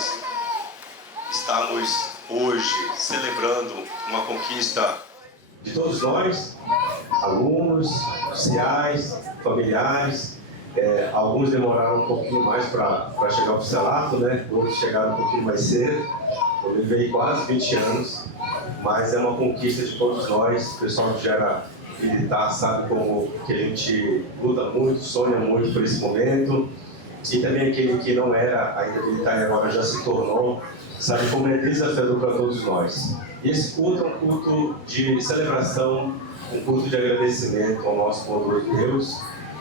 nós estamos hoje celebrando uma conquista de todos nós, alunos, oficiais, familiares. Alguns demoraram um pouquinho mais para chegar ao oficialato, né? Outros chegaram um pouquinho mais cedo. Eu levei quase 20 anos, mas é uma conquista de todos nós. O pessoal que já era militar sabe como que a gente luta muito, sonha muito por esse momento. E também aquele que não era ainda militar e agora já se tornou, sabe como é desafiador para todos nós. E esse culto é um culto de celebração, um culto de agradecimento ao nosso bondoso Deus.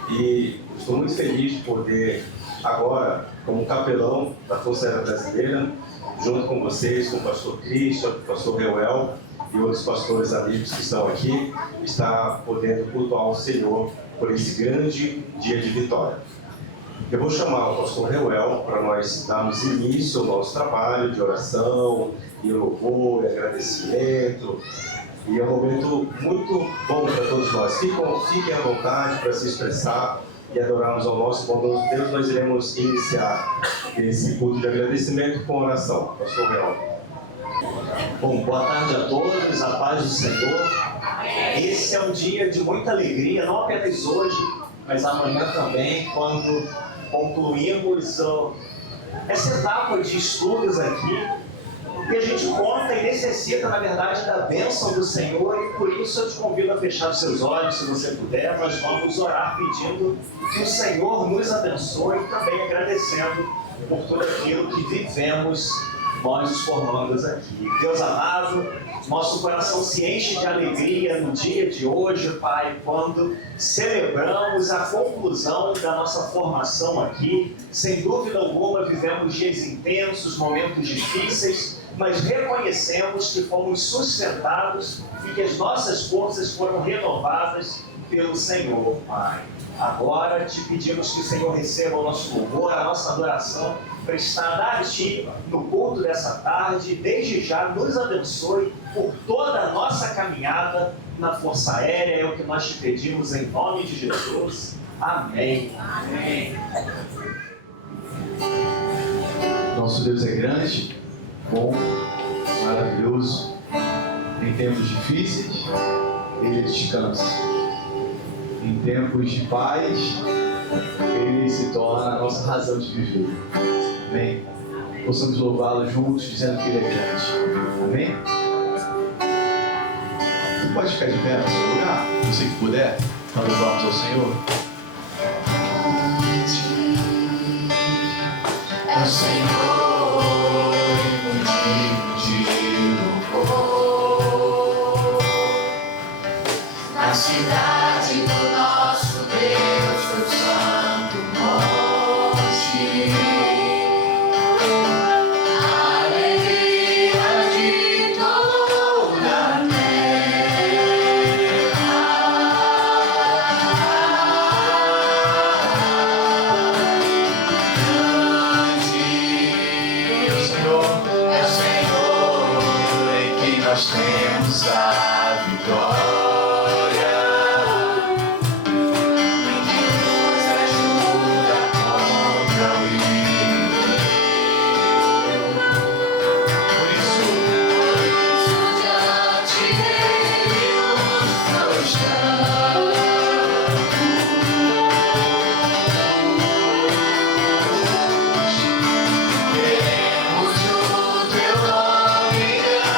E estou muito feliz de poder, agora, como capelão da Força Aérea Brasileira, junto com vocês, com o pastor Christian, o pastor Reuel e outros pastores amigos que estão aqui, estar podendo cultuar o Senhor por esse grande dia de vitória. Eu vou chamar o pastor Reuel para nós darmos início ao nosso trabalho de oração, e louvor, e agradecimento. E é um momento muito bom para todos nós. Fiquem à vontade para se expressar e adorarmos ao nosso bondoso Deus. Nós iremos iniciar esse culto de agradecimento com oração. Pastor Reuel. Bom, boa tarde a todos, a paz do Senhor. Esse é um dia de muita alegria, não apenas hoje, mas amanhã também, quando concluímos essa etapa de estudos aqui. E a gente conta e necessita, na verdade, da bênção do Senhor, e por isso eu te convido a fechar os seus olhos, se você puder. Nós vamos orar pedindo que o Senhor nos abençoe e também agradecendo por tudo aquilo que vivemos nós os formandos aqui. Deus amado, nosso coração se enche de alegria no dia de hoje, Pai, quando celebramos a conclusão da nossa formação aqui. Sem dúvida alguma, vivemos dias intensos, momentos difíceis, mas reconhecemos que fomos sustentados e que as nossas forças foram renovadas pelo Senhor, Pai. Agora te pedimos que o Senhor receba o nosso louvor, a nossa adoração prestada a Ti no culto dessa tarde. Desde já nos abençoe por toda a nossa caminhada na Força Aérea. É o que nós te pedimos em nome de Jesus. Amém. Amém. Nosso Deus é grande, bom, maravilhoso. Em tempos difíceis, Ele descansa. Em tempos de paz, Ele se torna a nossa razão de viver. Amém? Possamos louvá-lo juntos, dizendo que Ele é grande. Amém? Você pode ficar de pé no seu lugar, você que puder, para louvarmos ao Senhor. É o Senhor, motivo de louvor, na cidade do nosso Deus, do santo monte, a alegria de toda a nós temos a vitória, que nos ajuda contra o inimigo. Por isso diante dele nos prostramos. Queremos o teu nome alegria.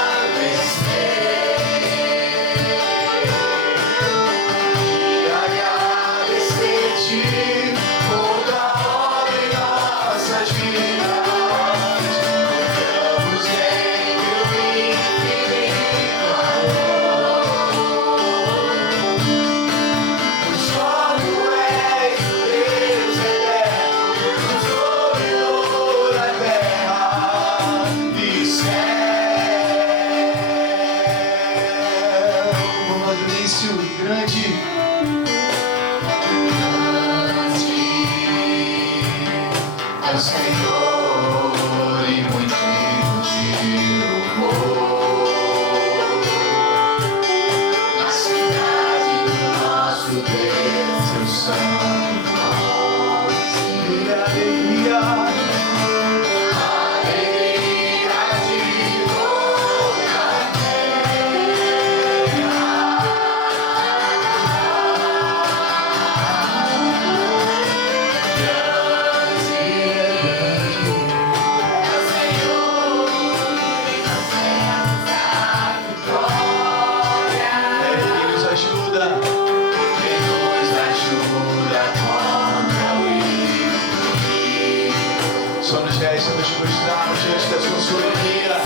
Só nos resta nos prostrarmos diante da sua soberania.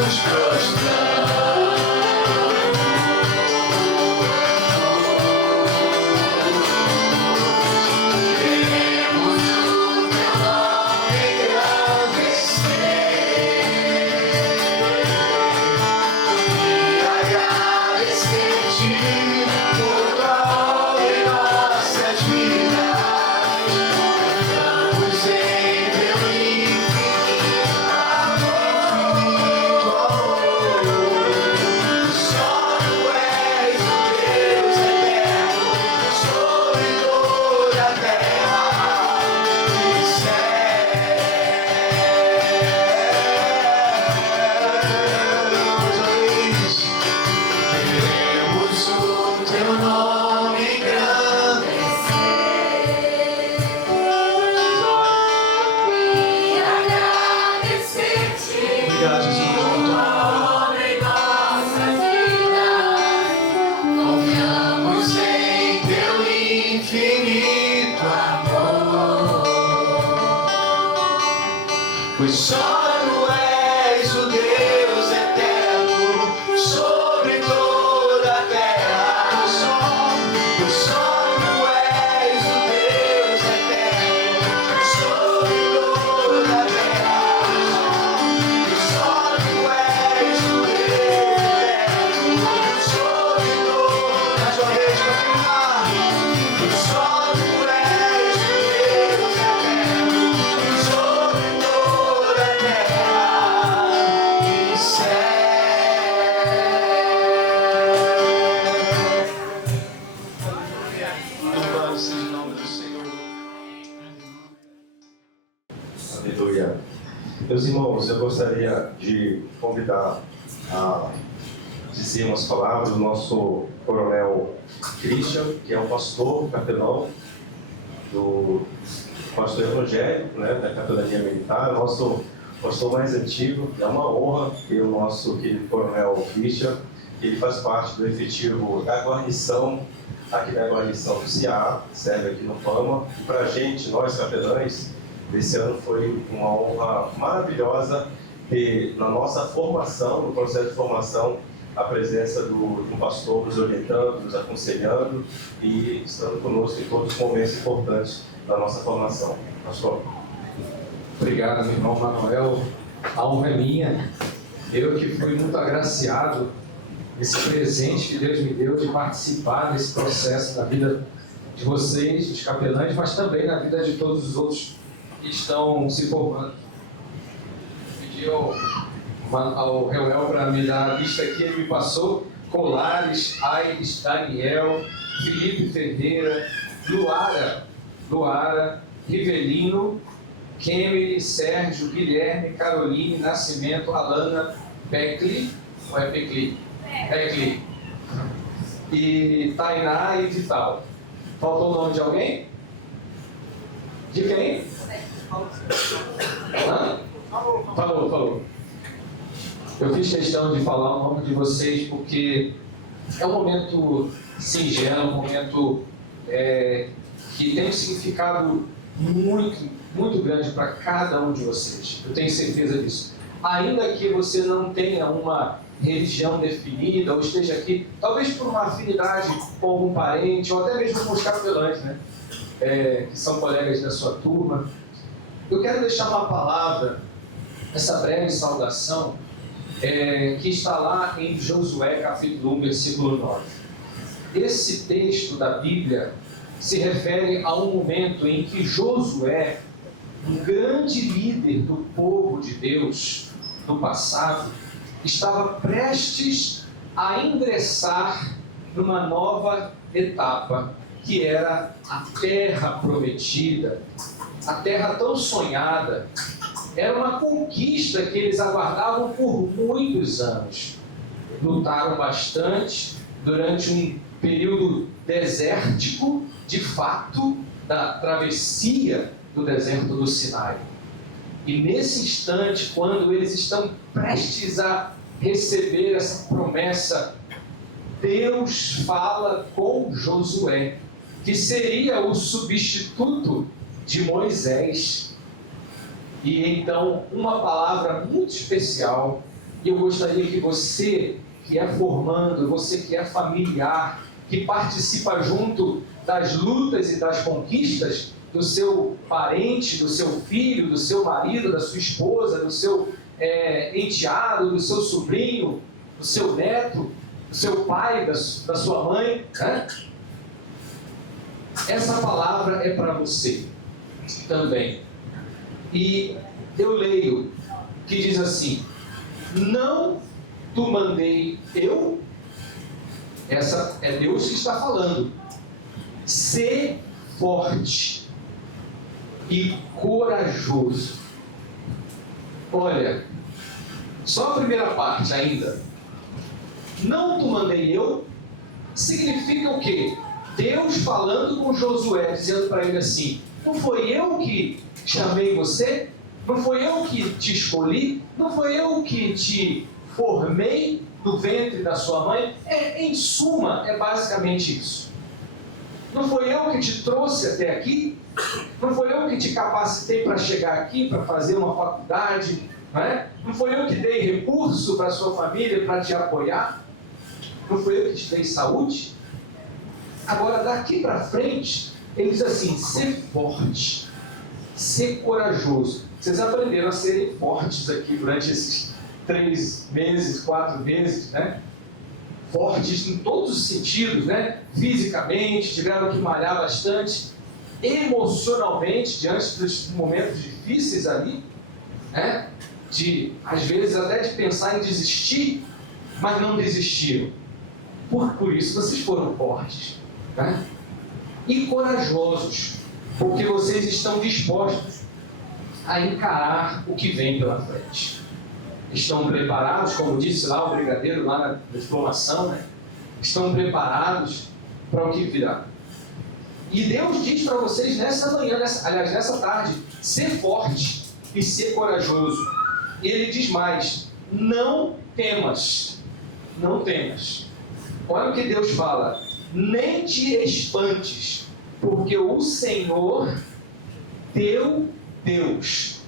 Nos prostramos. Queremos o teu nome engrandecer e agradecer-te por tua obra em nossas vidas. Cantamos em teu infinito amor. Só tu és o Deus eterno sobre toda a terra e céus. Queremos o teu nome engrandecer e agradecer-te. Obrigado, Jesus, por tua obra em nossas vidas. Confiamos em teu infinito amor, pois só tu és o Deus eterno sobre toda a terra. Pois só tu és o Deus eterno sobre toda a terra. Pois só tu és o Deus eterno sobre toda a terra. Pois só tu és o Deus eterno sobre toda a terra e céu. Louvado seja o nome do Senhor. Aleluia. Meus irmãos, eu gostaria de convidar a dizer umas palavras do nosso coronel Christian, que é o pastor capelão do pastor evangélico, né, da capelania militar, nosso pastor mais antigo. É uma honra ter o nosso querido coronel Christian. Ele faz parte do efetivo da guarnição, aqui da guarnição do CIA, serve aqui no PAMA. E para a gente, nós capelães, esse ano foi uma honra maravilhosa ter na nossa formação, no processo de formação, a presença de um pastor nos orientando, nos aconselhando e estando conosco em todos os momentos importantes da nossa formação. Pastor. Obrigado, meu irmão Manuel. A honra é minha. Eu que fui muito agraciado esse presente que Deus me deu de participar desse processo na vida de vocês, dos capelães, mas também na vida de todos os outros que estão se formando. Pedi ao Reuel para me dar a lista que ele me passou: Colares, Aires, Daniel, Felipe Ferreira, Luara, Rivelino, Kemily, Sérgio, Guilherme, Caroline, Nascimento, Alana, Beckley, ou é Beckley? Beckley. E Tainá e Vital. Faltou o nome de alguém? De quem? Hã? Falou. Eu fiz questão de falar o nome de vocês porque é um momento singelo, um momento que tem um significado muito grande para cada um de vocês. Eu tenho certeza disso. Ainda que você não tenha uma religião definida ou esteja aqui, talvez por uma afinidade com algum parente ou até mesmo com os capelães, né? Que são colegas da sua turma. Eu quero deixar uma palavra, essa breve saudação, que está lá em Josué capítulo 1, versículo 9. Esse texto da Bíblia se refere a um momento em que Josué, um grande líder do povo de Deus do passado, estava prestes a ingressar numa nova etapa, que era a terra prometida, a terra tão sonhada. Era uma conquista que eles aguardavam por muitos anos. Lutaram bastante durante um período desértico, de fato, da travessia do deserto do Sinai. E nesse instante, quando eles estão prestes a receber essa promessa, Deus fala com Josué, que seria o substituto de Moisés. E então, uma palavra muito especial, e eu gostaria que você que é formando, você que é familiar, que participa junto das lutas e das conquistas do seu parente, do seu filho, do seu marido, da sua esposa, do seu enteado, do seu sobrinho, do seu neto, do seu pai, da sua mãe, né? Essa palavra é para você também. E eu leio que diz assim: não te mandei eu. Essa é Deus que está falando. Ser forte e corajoso. Olha, só a primeira parte ainda. Não te mandei eu significa o quê? Deus falando com Josué, dizendo para ele assim: não foi eu que chamei você? Não foi eu que te escolhi? Não foi eu que te formei no ventre da sua mãe? Em suma, é basicamente isso. Não foi eu que te trouxe até aqui? Não foi eu que te capacitei para chegar aqui, para fazer uma faculdade? Não é? Não foi eu que dei recurso para a sua família, para te apoiar? Não foi eu que te dei saúde? Agora, daqui para frente, ele diz assim: ser forte, ser corajoso. Vocês aprenderam a serem fortes aqui durante esses 3 meses, 4 meses, né? Fortes em todos os sentidos, né? Fisicamente, tiveram que malhar bastante, emocionalmente, diante dos momentos difíceis ali, né? Às vezes até de pensar em desistir, mas não desistiram. Por isso vocês foram fortes, né? E corajosos, porque vocês estão dispostos a encarar o que vem pela frente. Estão preparados, como disse lá o brigadeiro, lá na diplomação, né? Estão preparados para o que virá. E Deus diz para vocês nessa manhã, nessa tarde, ser forte e ser corajoso. E Ele diz mais: não temas, não temas. Olha o que Deus fala: nem te espantes, porque o Senhor, teu Deus,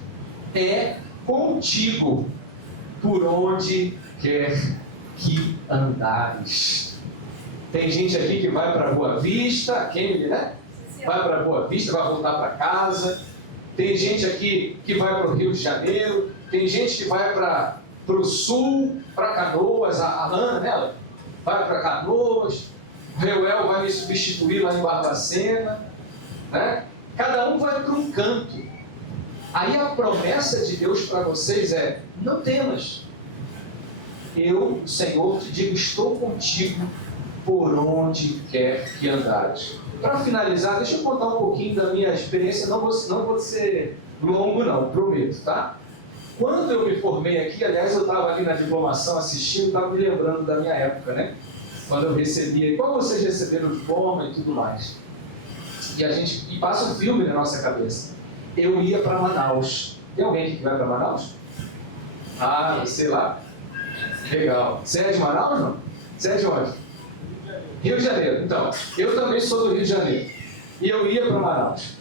é contigo por onde quer que andares. Tem gente aqui que vai para Boa Vista, quem, né? Vai para Boa Vista, vai voltar para casa. Tem gente aqui que vai para o Rio de Janeiro. Tem gente que vai para o sul, para Canoas, a Ana, né? Vai para Canoas. O Reuel vai me substituir lá em Barbacena, né? Cada um vai para um canto. Aí a promessa de Deus para vocês é: não temas. Eu, o Senhor, te digo, estou contigo por onde quer que andares. Para finalizar, deixa eu contar um pouquinho da minha experiência. Não vou ser longo não, prometo, tá? Quando eu me formei aqui, aliás, eu estava ali na diplomação assistindo, estava me lembrando da minha época, né? Quando eu recebia, igual vocês receberam o diploma e tudo mais. E passa um filme na nossa cabeça. Eu ia para Manaus. Tem alguém aqui que vai para Manaus? Ah, sei lá. Legal. Você é de Manaus, não? Você é de onde? Rio de Janeiro. Então, eu também sou do Rio de Janeiro. E eu ia para Manaus.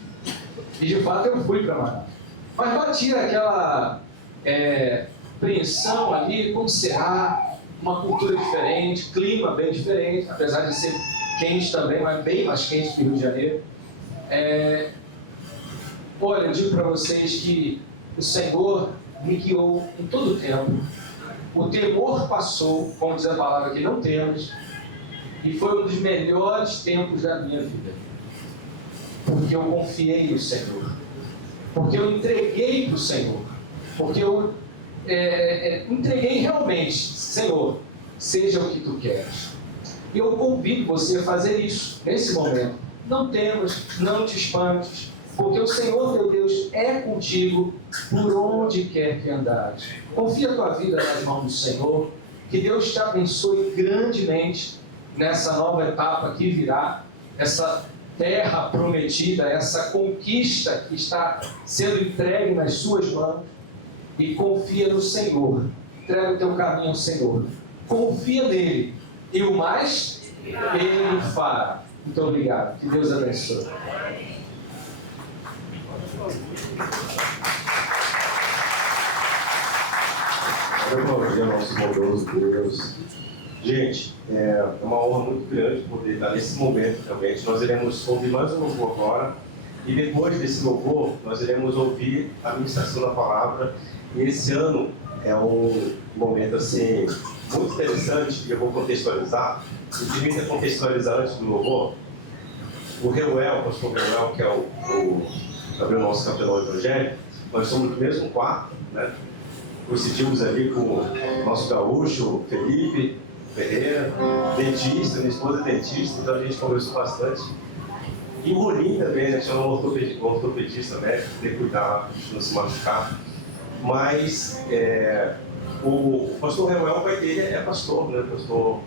E de fato eu fui para Manaus. Mas batia aquela apreensão ali, como será? Uma cultura diferente, clima bem diferente, apesar de ser quente também, mas bem mais quente que o Rio de Janeiro. Olha, eu digo para vocês que o Senhor me guiou em todo o tempo. O temor passou, como diz a palavra aqui, não temos, e foi um dos melhores tempos da minha vida. Porque eu confiei no Senhor. Porque eu entreguei para o Senhor. Porque eu entreguei realmente: Senhor, seja o que Tu queres. E eu convido você a fazer isso nesse momento. Não temas, não te espantes, porque o Senhor teu Deus é contigo por onde quer que andares. Confia a tua vida nas mãos do Senhor. Que Deus te abençoe grandemente nessa nova etapa que virá, essa terra prometida, essa conquista que está sendo entregue nas suas mãos. E confia no Senhor. Entrega o teu caminho ao Senhor. Confia nele. E o mais, Ele fará. Muito obrigado. Que Deus abençoe. Bom dia, nosso bondoso Deus. Gente, é uma honra muito grande poder estar nesse momento também. Nós iremos ouvir mais um louvor agora. E depois desse louvor, nós iremos ouvir a ministração da palavra. E esse ano é um momento assim, muito interessante, e eu vou contextualizar. Me permita contextualizar antes do louvor. O Reuel, o pastor Reuel, que é o nosso capelão evangélico, nós somos do mesmo quarto, né? Coincidimos ali com o nosso gaúcho, Felipe Ferreira, dentista, minha esposa é dentista, então a gente conversou bastante. E o Rolim também, né? Tinha um ortopedista médico, ter que cuidar de não se machucar. Mas o pastor Reuel, o pai dele é pastor, né? Pastor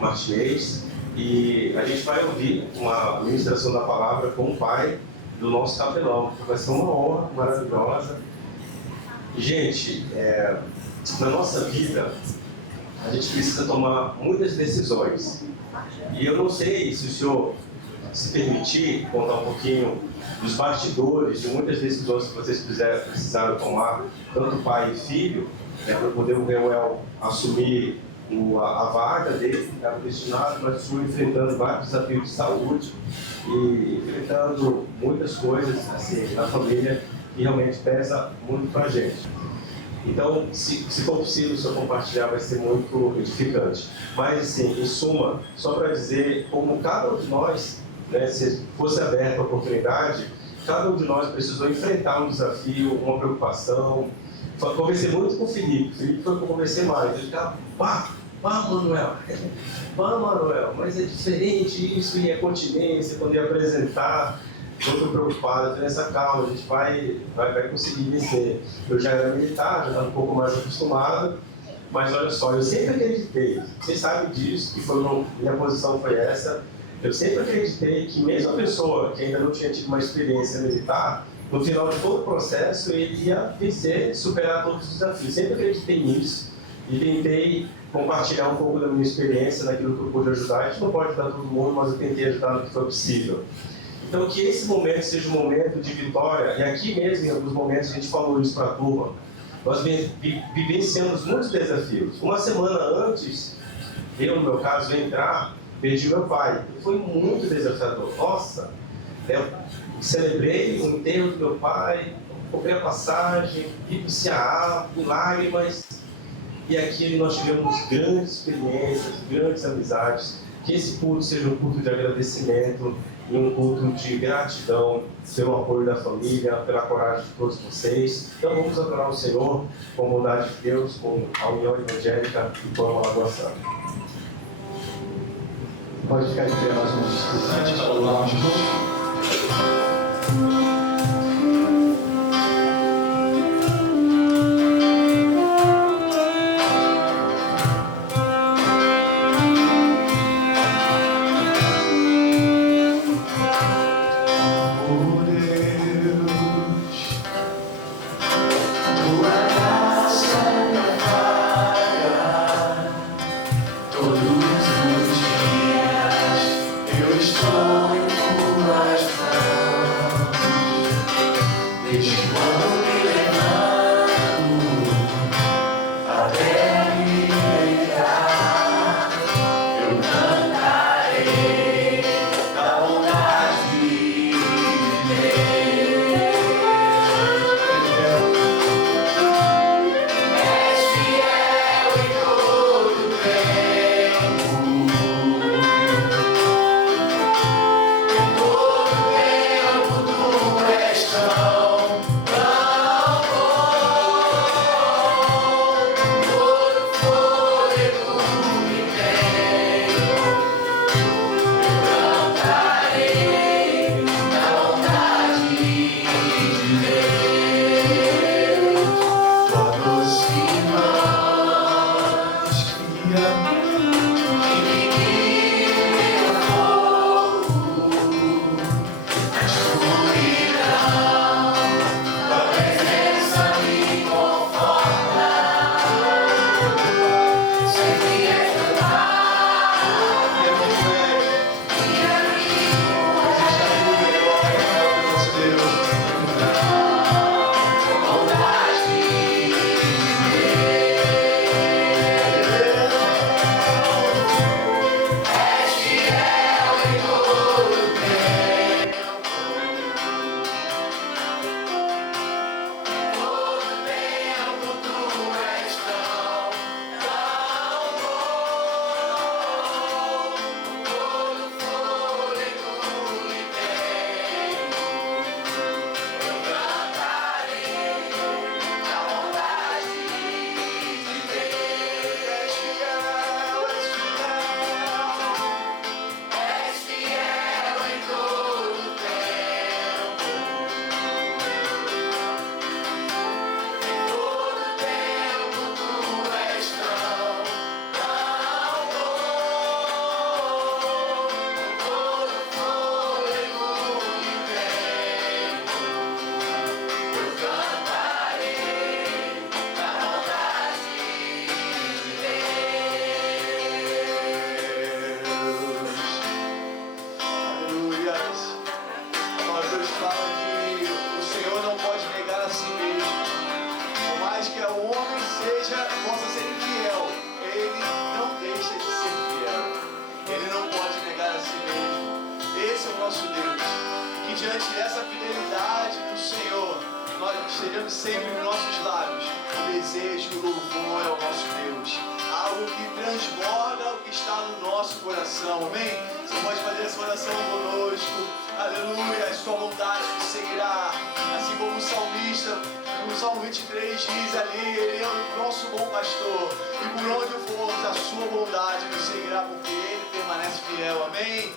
Martinez. E a gente vai ouvir uma ministração da palavra com o pai do nosso capelão. Vai ser uma honra maravilhosa. Gente, na nossa vida, a gente precisa tomar muitas decisões. E eu não sei se o senhor se permitir contar um pouquinho dos bastidores de muitas decisões que vocês precisaram tomar, tanto pai e filho, para poder o Reuel assumir a vaga dele, que estava destinado, mas o senhor enfrentando vários desafios de saúde e enfrentando muitas coisas assim, na família que realmente pesa muito para a gente. Então, se for possível, o senhor compartilhar vai ser muito edificante. Mas, assim, em suma, só para dizer como cada um de nós, né, se fosse aberta a oportunidade, cada um de nós precisou enfrentar um desafio, uma preocupação. Conversei muito com o Felipe foi que eu conversei mais. Ele ficava, Manuel, mas é diferente isso, e a continência, quando ia apresentar. Estou preocupado, tenho essa calma, a gente vai conseguir vencer. Eu já era militar, já estava um pouco mais acostumado, mas olha só, eu sempre acreditei, vocês sabem disso, que minha posição foi essa, eu sempre acreditei que mesmo a pessoa que ainda não tinha tido uma experiência militar, no final de todo o processo ele ia vencer, superar todos os desafios. Sempre acreditei nisso e tentei compartilhar um pouco da minha experiência naquilo que eu pude ajudar. A gente não pode ajudar todo mundo, mas eu tentei ajudar no que foi possível. Então, que esse momento seja um momento de vitória, e aqui mesmo, em alguns momentos, a gente falou isso para a turma, nós vivenciamos muitos desafios. Uma semana antes, eu, no meu caso, entrar, perdi meu pai. Foi muito desafiador. Nossa, eu celebrei o enterro do meu pai, comprei a passagem, vi pro Ceará, com lágrimas, e aqui nós tivemos grandes experiências, grandes amizades. Que esse culto seja um culto de agradecimento, e um culto de gratidão pelo apoio da família, pela coragem de todos vocês. Então vamos adorar o Senhor com a bondade de Deus, com a união evangélica e com a Lagoa Santa. Pode ficar de pé, nós vamos instantes para louvar juntos. Todo tempo tu és tão Sejamos sempre nos nossos lábios o desejo, o louvor ao nosso Deus. Algo que transborda o que está no nosso coração. Amém? Você pode fazer essa oração conosco. Aleluia. A sua vontade nos seguirá. Assim como o salmista, no Salmo 23 diz ali, ele é o nosso bom pastor. E por onde formos, a sua bondade nos seguirá, porque ele permanece fiel. Amém?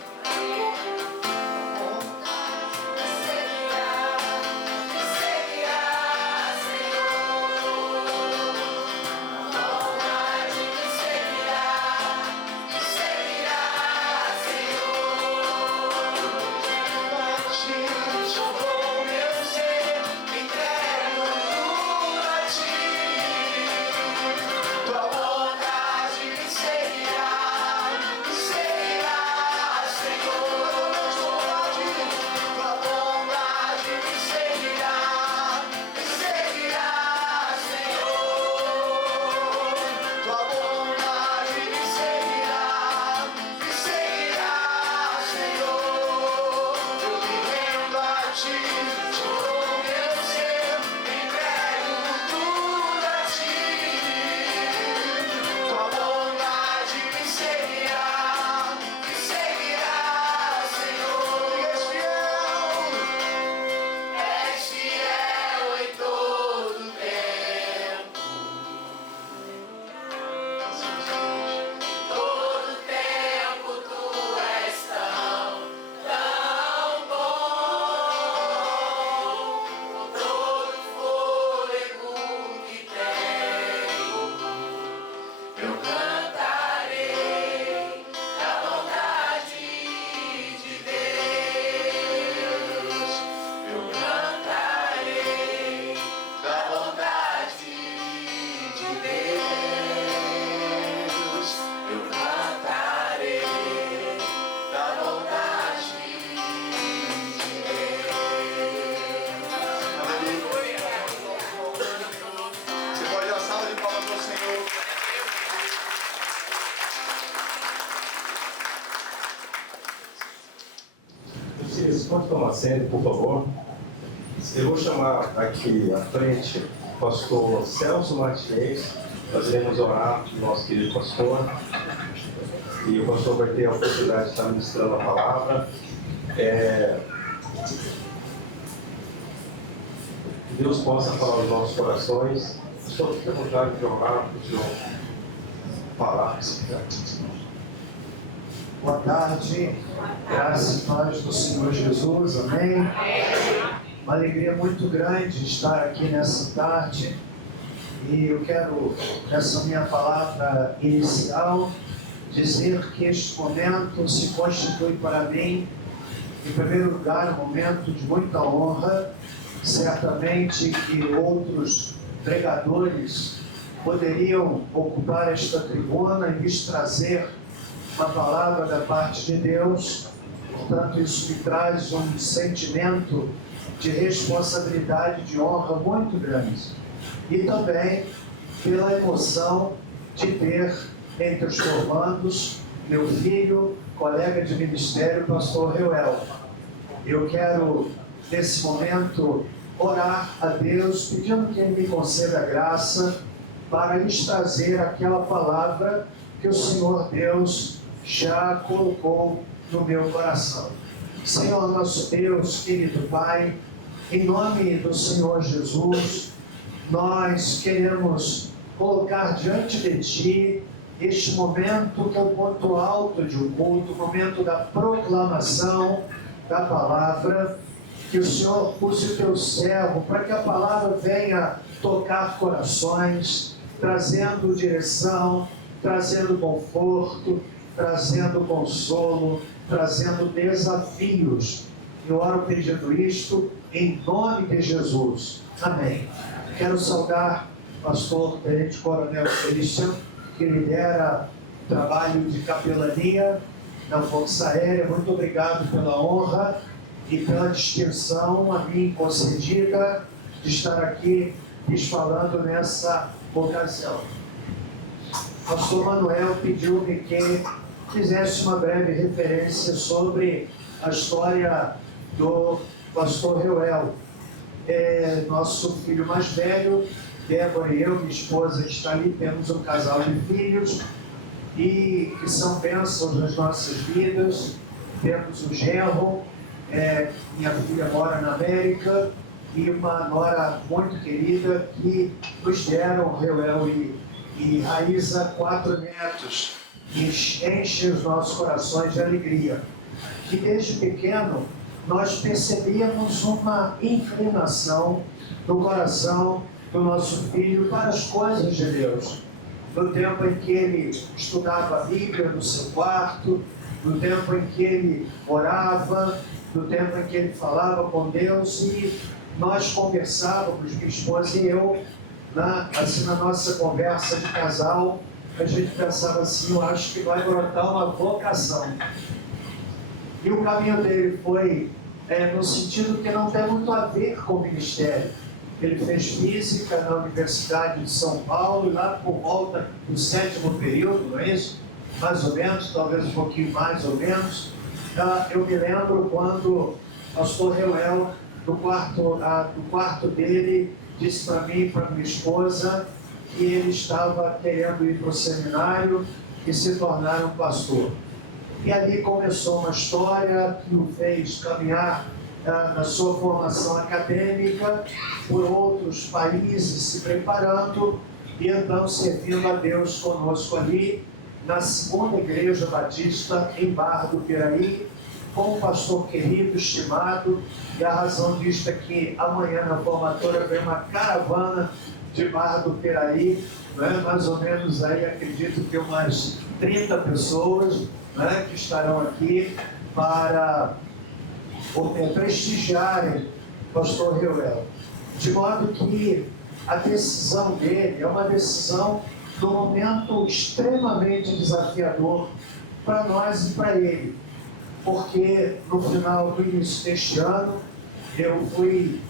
Pode tomar sério, por favor. Eu vou chamar aqui à frente o pastor Celso Martins. Nós iremos orar com o nosso querido pastor. E o pastor vai ter a oportunidade de estar ministrando a palavra. Que Deus possa falar aos nossos corações. Pastor, fique à vontade de orar, para o Senhor falar. Boa tarde, graça e paz do Senhor Jesus, amém? Uma alegria muito grande estar aqui nessa tarde e eu quero, nessa minha palavra inicial, dizer que este momento se constitui para mim, em primeiro lugar, um momento de muita honra. Certamente que outros pregadores poderiam ocupar esta tribuna e lhes trazer uma palavra da parte de Deus. Portanto, isso me traz um sentimento de responsabilidade, de honra muito grande. E também pela emoção de ter entre os formandos meu filho, colega de ministério, pastor Reuel. Eu quero, nesse momento, orar a Deus, pedindo que Ele me conceda a graça para lhes trazer aquela palavra que o Senhor Deus já colocou no meu coração. Senhor nosso Deus, querido Pai, em nome do Senhor Jesus, nós queremos colocar diante de Ti este momento que é o ponto alto de um culto, o momento da proclamação da palavra, que o Senhor use o Teu servo para que a palavra venha tocar corações, trazendo direção, trazendo conforto, trazendo consolo, trazendo desafios. Eu oro pedindo isto em nome de Jesus. Amém. Quero saudar o pastor Tenente Coronel Christian, que lidera o trabalho de capelania na Força Aérea. Muito obrigado pela honra e pela distinção a mim concedida de estar aqui lhes falando nessa ocasião. O pastor Manuel pediu-me que fizesse uma breve referência sobre a história do pastor Reuel. Nosso filho mais velho, Débora e eu, minha esposa, está ali, temos um casal de filhos e que são bênçãos nas nossas vidas. Temos um genro, minha filha mora na América, e uma nora muito querida que nos deram, Reuel e Raíza, 4 netos, que enchem os nossos corações de alegria. E desde pequeno nós percebíamos uma inclinação no coração do nosso filho para as coisas de Deus. No tempo em que ele estudava a Bíblia no seu quarto, no tempo em que ele orava, no tempo em que ele falava com Deus, e nós conversávamos, minha esposa e eu, na nossa conversa de casal, a gente pensava assim: eu acho que vai brotar uma vocação. E o caminho dele foi no sentido que não tem muito a ver com o ministério. Ele fez física na Universidade de São Paulo, e lá por volta do 7º período, não é isso? Mais ou menos, talvez um pouquinho mais ou menos. Eu me lembro quando o pastor Reuel, do quarto dele, disse para mim e para minha esposa que ele estava querendo ir para o seminário e se tornar um pastor. E ali começou uma história que o fez caminhar na sua formação acadêmica por outros países, se preparando e então servindo a Deus conosco ali na 2ª Igreja Batista em Barra do Piraí, com um pastor querido, estimado, e a razão disto é que amanhã na formatura vem uma caravana de Barra do Piraí, né? Mais ou menos aí, acredito que umas 30 pessoas, né, que estarão aqui para prestigiarem o pastor Reuel. De modo que a decisão dele é uma decisão num momento extremamente desafiador para nós e para ele. Porque no início deste ano, eu fui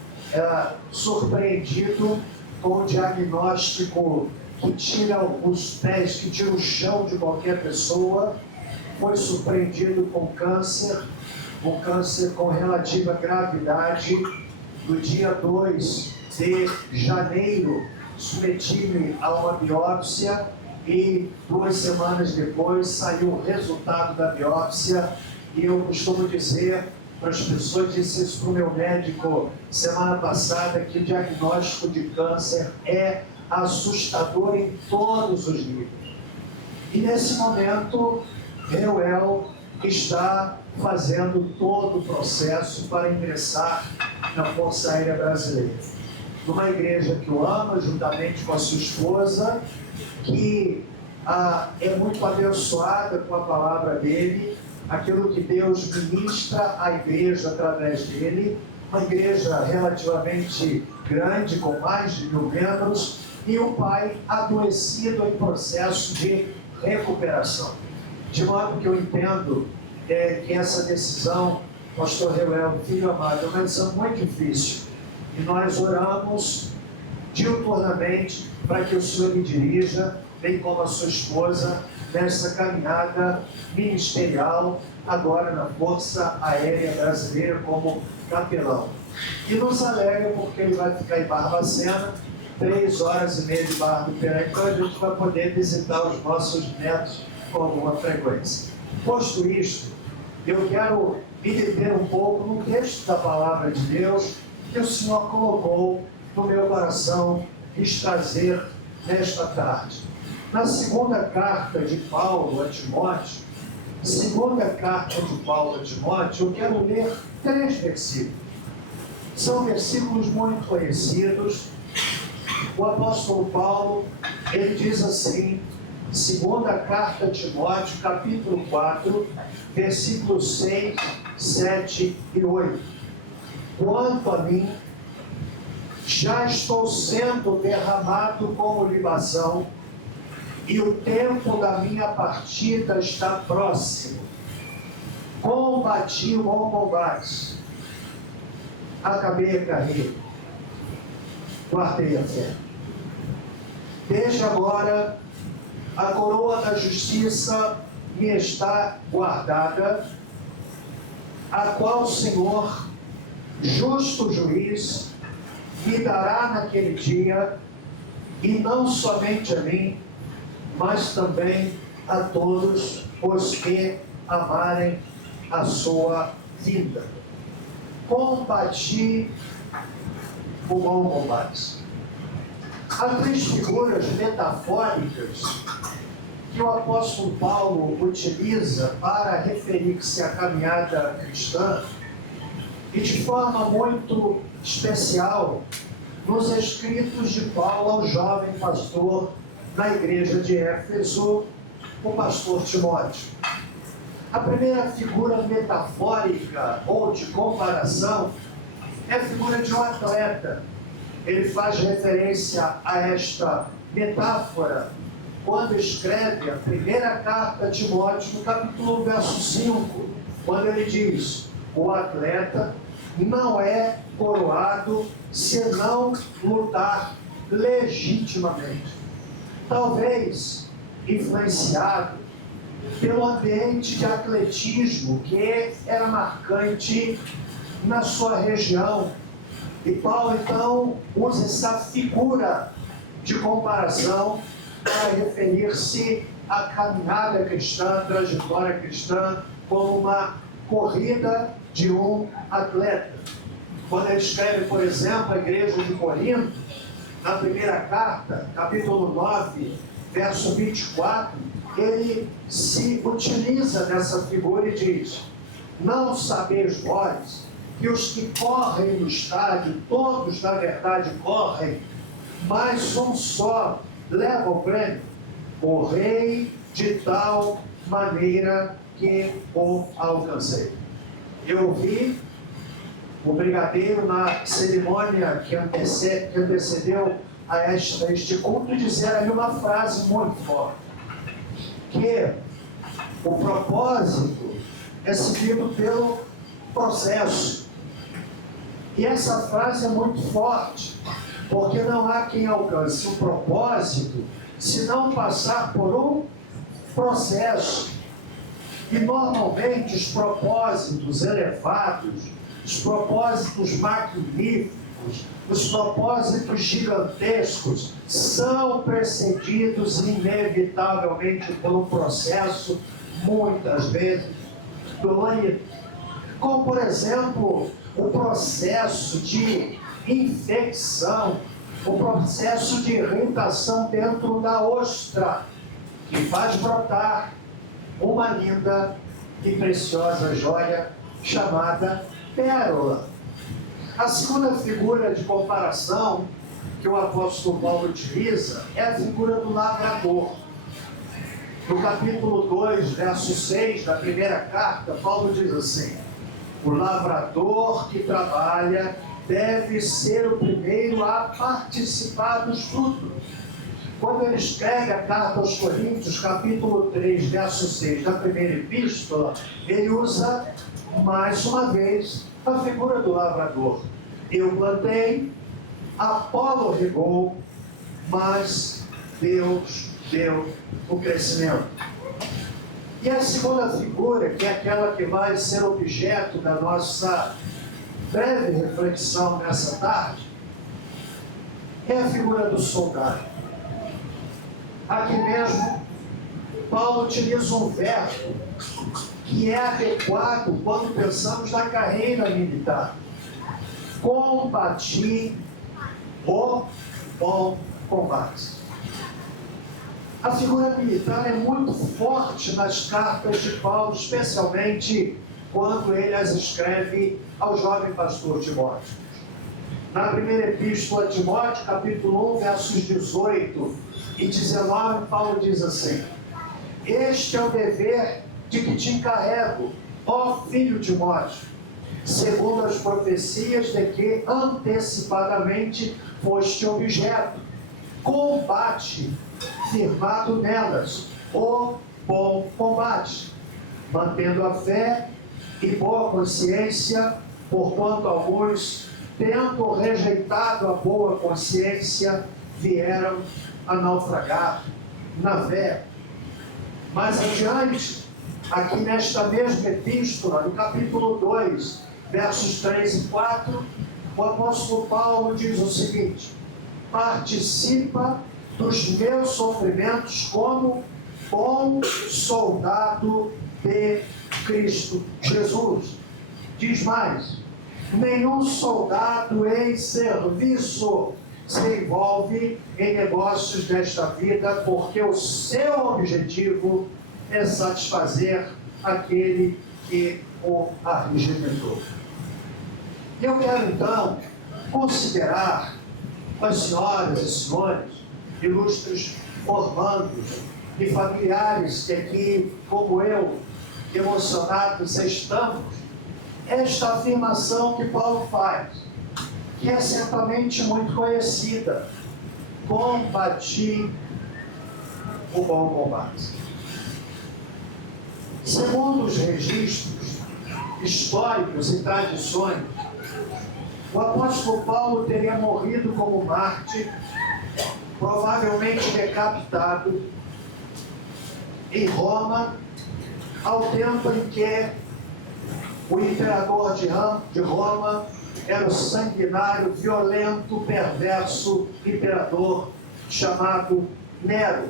surpreendido com o diagnóstico que tira os pés, que tira o chão de qualquer pessoa. Foi surpreendido com câncer, um câncer com relativa gravidade. No dia 2 de janeiro, submeti-me a uma biópsia e 2 semanas depois saiu o resultado da biópsia. E eu costumo dizer para as pessoas, disse isso para o meu médico semana passada, que o diagnóstico de câncer é assustador em todos os níveis. E nesse momento, Reuel está fazendo todo o processo para ingressar na Força Aérea Brasileira. Numa igreja que o ama, juntamente com a sua esposa, que é muito abençoada com a palavra dele, aquilo que Deus ministra à igreja através dele, uma igreja relativamente grande, com mais de 1000 membros, e o pai adoecido em processo de recuperação. De modo que eu entendo que essa decisão pastor Reuel, filho amado, é uma lição muito difícil. E nós oramos diuturnamente para que o Senhor me dirija, bem como a sua esposa, nessa caminhada ministerial, agora na Força Aérea Brasileira como capelão. E nos alegra porque ele vai ficar em Barbacena, 3 horas e meia de Barra do Piraí, então a gente vai poder visitar os nossos netos com alguma frequência. Posto isto, eu quero me deter um pouco no texto da Palavra de Deus que o Senhor colocou no meu coração trazer nesta tarde. Na segunda carta de Paulo a Timóteo, eu quero ler 3 versículos. São versículos muito conhecidos. O apóstolo Paulo, ele diz assim, segunda carta a Timóteo, capítulo 4, versículos 6, 7 e 8. Quanto a mim, já estou sendo derramado como libação, e o tempo da minha partida está próximo. Combati o bom combate, acabei a carreira, guardei a fé. Desde agora, a coroa da justiça me está guardada, a qual o Senhor, justo juiz, me dará naquele dia, e não somente a mim, mas também a todos os que amarem a sua vinda. Combati o bom combate. Há 3 figuras metafóricas que o apóstolo Paulo utiliza para referir-se à caminhada cristã, e de forma muito especial nos escritos de Paulo ao jovem pastor na igreja de Éfeso, o pastor Timóteo. A primeira figura metafórica ou de comparação é a figura de um atleta. Ele faz referência a esta metáfora quando escreve a primeira carta a Timóteo, no capítulo 1, verso 5, quando ele diz: o atleta não é coroado se não lutar legitimamente. Talvez influenciado pelo ambiente de atletismo que era marcante na sua região. E Paulo, então, usa essa figura de comparação para referir-se à caminhada cristã, à trajetória cristã, como uma corrida de um atleta. Quando ele escreve, por exemplo, a igreja de Corinto, na primeira carta, capítulo 9, verso 24, ele se utiliza dessa figura e diz: não sabeis vós que os que correm no estádio, todos na verdade correm, mas um só leva o prêmio? Correi de tal maneira que o alcancei. Eu vi o brigadeiro na cerimônia que antecedeu a este culto dizer ali uma frase muito forte, que o propósito é seguido pelo processo. E essa frase é muito forte, porque não há quem alcance o propósito se não passar por um processo. E normalmente os propósitos elevados, os propósitos magníficos, os propósitos gigantescos são precedidos inevitavelmente por um processo, muitas vezes, dolorido. Como, por exemplo, o processo de infecção, o processo de irritação dentro da ostra, que faz brotar uma linda e preciosa joia chamada pérola. A segunda figura de comparação que o apóstolo Paulo utiliza é a figura do lavrador. No capítulo 2, verso 6 da primeira carta, Paulo diz assim: o lavrador que trabalha deve ser o primeiro a participar dos frutos. Quando ele escreve a carta aos Coríntios, capítulo 3, verso 6 da primeira epístola, ele usa mais uma vez, a figura do lavrador. Eu plantei, Apolo regou, mas Deus deu o crescimento. E a segunda figura, que é aquela que vai ser objeto da nossa breve reflexão nessa tarde, é a figura do soldado. Aqui mesmo, Paulo utiliza um verbo que é adequado quando pensamos na carreira militar. Combati o bom combate. A figura militar é muito forte nas cartas de Paulo, especialmente quando ele as escreve ao jovem pastor Timóteo. Na primeira epístola a Timóteo, capítulo 1, versos 18 e 19, Paulo diz assim: este é o dever de que te encarrego, ó filho Timóteo, segundo as profecias de que antecipadamente foste objeto. Combate, firmado nelas, o bom combate, mantendo a fé e boa consciência, porquanto alguns, tendo rejeitado a boa consciência, vieram a naufragar na fé. Mais adiante, aqui nesta mesma epístola, no capítulo 2, versos 3 e 4, o apóstolo Paulo diz o seguinte: participa dos meus sofrimentos como bom soldado de Cristo Jesus. Diz mais: nenhum soldado em serviço se envolve em negócios desta vida, porque o seu objetivo é satisfazer aquele que o arregimentou. Eu quero então considerar com as senhoras e senhores, ilustres formandos e familiares que aqui, como eu, emocionados estamos, esta afirmação que Paulo faz, que é certamente muito conhecida: combati o bom combate. Segundo os registros históricos e tradições, o apóstolo Paulo teria morrido como mártir, provavelmente decapitado, em Roma, ao tempo em que o imperador de Roma era o sanguinário, violento, perverso imperador chamado Nero,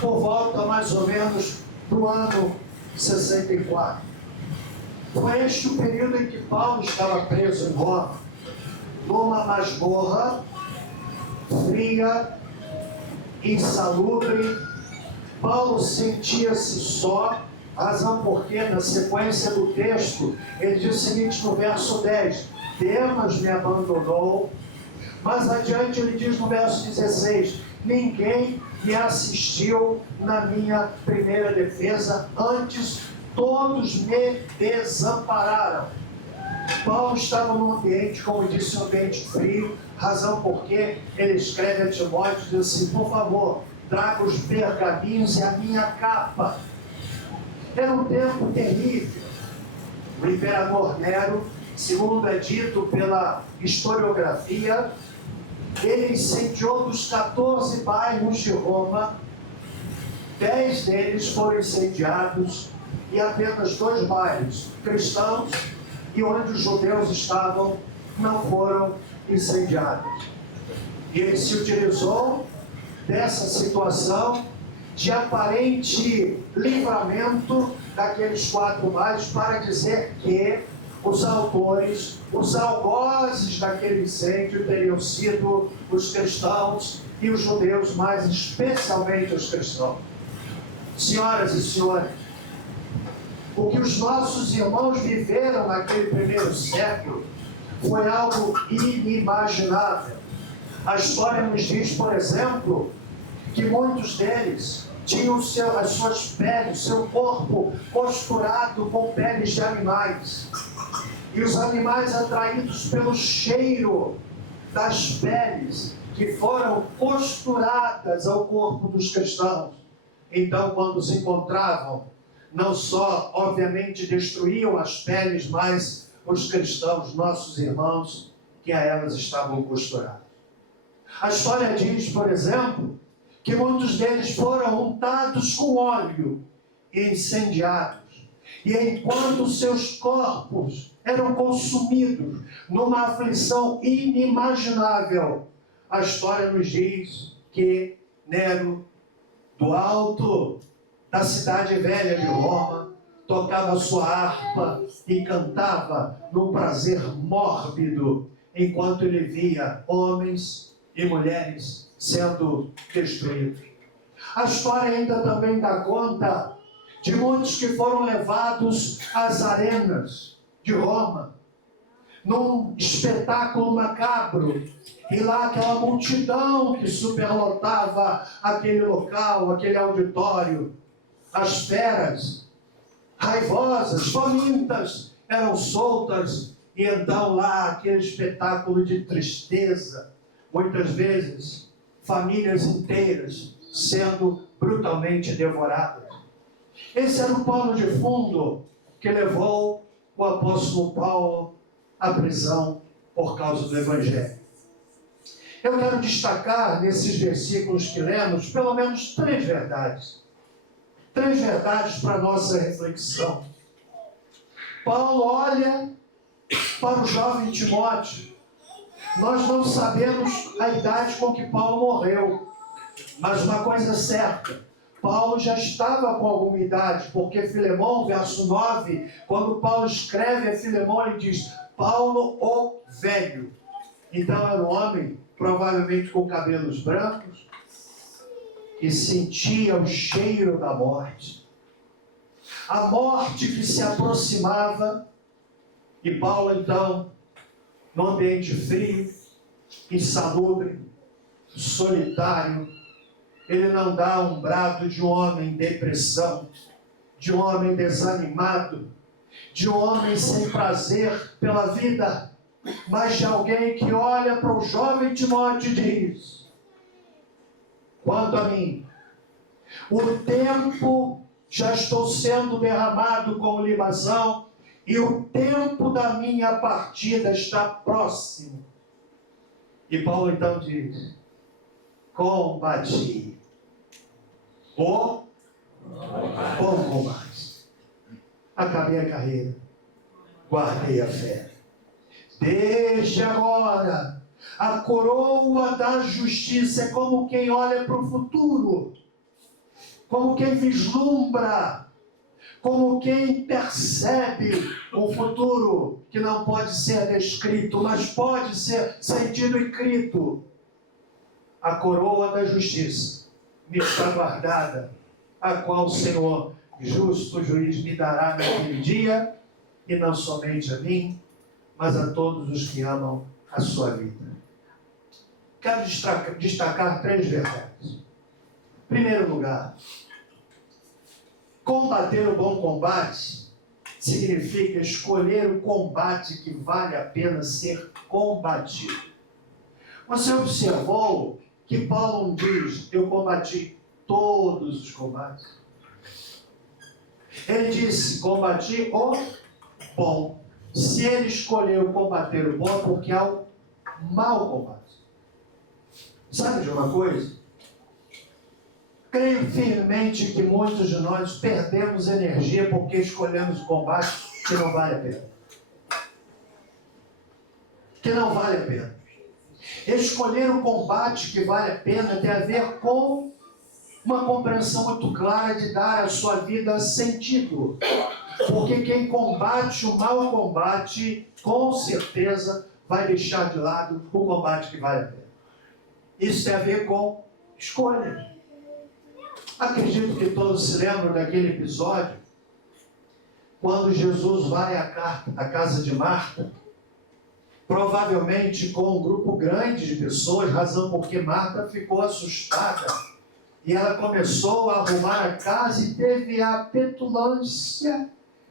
por volta mais ou menos do ano 64. Foi este o período em que Paulo estava preso em Roma, numa masmorra fria, insalubre. Paulo sentia-se só, razão porque, na sequência do texto, ele diz o seguinte no verso 10: Demas me abandonou. Mas adiante ele diz no verso 16: ninguém me assistiu na minha primeira defesa, antes todos me desampararam. Paulo estava num ambiente, como disse, um ambiente frio, razão porque ele escreve a Timóteo, diz assim: por favor, traga os pergaminhos e a minha capa. Era um tempo terrível. O imperador Nero, segundo é dito pela historiografia, ele incendiou dos 14 bairros de Roma, 10 deles foram incendiados e apenas 2 bairros cristãos e onde os judeus estavam não foram incendiados. E ele se utilizou dessa situação de aparente livramento daqueles 4 bairros para dizer que os autores, os algozes daquele incêndio teriam sido os cristãos e os judeus, mais especialmente os cristãos. Senhoras e senhores, o que os nossos irmãos viveram naquele primeiro século foi algo inimaginável. A história nos diz, por exemplo, que muitos deles tinham as suas peles, seu corpo costurado com peles de animais. E os animais, atraídos pelo cheiro das peles que foram costuradas ao corpo dos cristãos, então, quando se encontravam não só, obviamente, destruíam as peles, mas os cristãos, nossos irmãos, que a elas estavam costurados. A história diz, por exemplo, que muitos deles foram untados com óleo e incendiados. E enquanto seus corpos eram consumidos numa aflição inimaginável, a história nos diz que Nero, do alto da cidade velha de Roma, tocava sua harpa e cantava num prazer mórbido, enquanto ele via homens e mulheres sendo destruídos. A história ainda também dá conta de muitos que foram levados às arenas de Roma, num espetáculo macabro, e lá aquela multidão que superlotava aquele local, aquele auditório, as feras, raivosas, famintas, eram soltas, e então lá aquele espetáculo de tristeza, muitas vezes famílias inteiras sendo brutalmente devoradas. Esse era o pano de fundo que levou o apóstolo Paulo à prisão por causa do Evangelho. Eu quero destacar nesses versículos que lemos pelo menos 3 verdades. 3 verdades para a nossa reflexão. Paulo olha para o jovem Timóteo. Nós não sabemos a idade com que Paulo morreu, mas uma coisa é certa: Paulo já estava com alguma idade, porque Filemão, verso 9, quando Paulo escreve a Filemão, ele diz: Paulo o velho. Então era um homem, provavelmente com cabelos brancos, que sentia o cheiro da morte. A morte que se aproximava, e Paulo então, num ambiente frio, insalubre, solitário, ele não dá um brado de um homem em depressão, de um homem desanimado, de um homem sem prazer pela vida, mas de alguém que olha para o jovem Timóteo e diz: quanto a mim, o tempo já estou sendo derramado como libação, e o tempo da minha partida está próximo. E Paulo então diz: combati o bom combate, acabei a carreira, guardei a fé. Desde agora, a coroa da justiça. É como quem olha para o futuro, como quem vislumbra, como quem percebe um futuro que não pode ser descrito, mas pode ser sentido e escrito. A coroa da justiça me está guardada, a qual o Senhor, justo juiz, me dará naquele dia, e não somente a mim, mas a todos os que amam a sua vida. Quero destacar 3 verdades. Em primeiro lugar, combater o bom combate significa escolher o combate que vale a pena ser combatido. Você observou que Paulo diz: eu combati todos os combates. Ele disse: combati o bom. Se ele escolheu combater o bom, porque há o mau combate. Sabe de uma coisa? Creio firmemente que muitos de nós perdemos energia porque escolhemos o combate que não vale a pena. Que não vale a pena. Escolher o combate que vale a pena tem a ver com uma compreensão muito clara de dar à sua vida sentido. Porque quem combate o mau combate, com certeza, vai deixar de lado o combate que vale a pena. Isso tem a ver com escolha. Acredito que todos se lembram daquele episódio, quando Jesus vai à casa de Marta, provavelmente com um grupo grande de pessoas, razão porque Marta ficou assustada. E ela começou a arrumar a casa e teve a petulância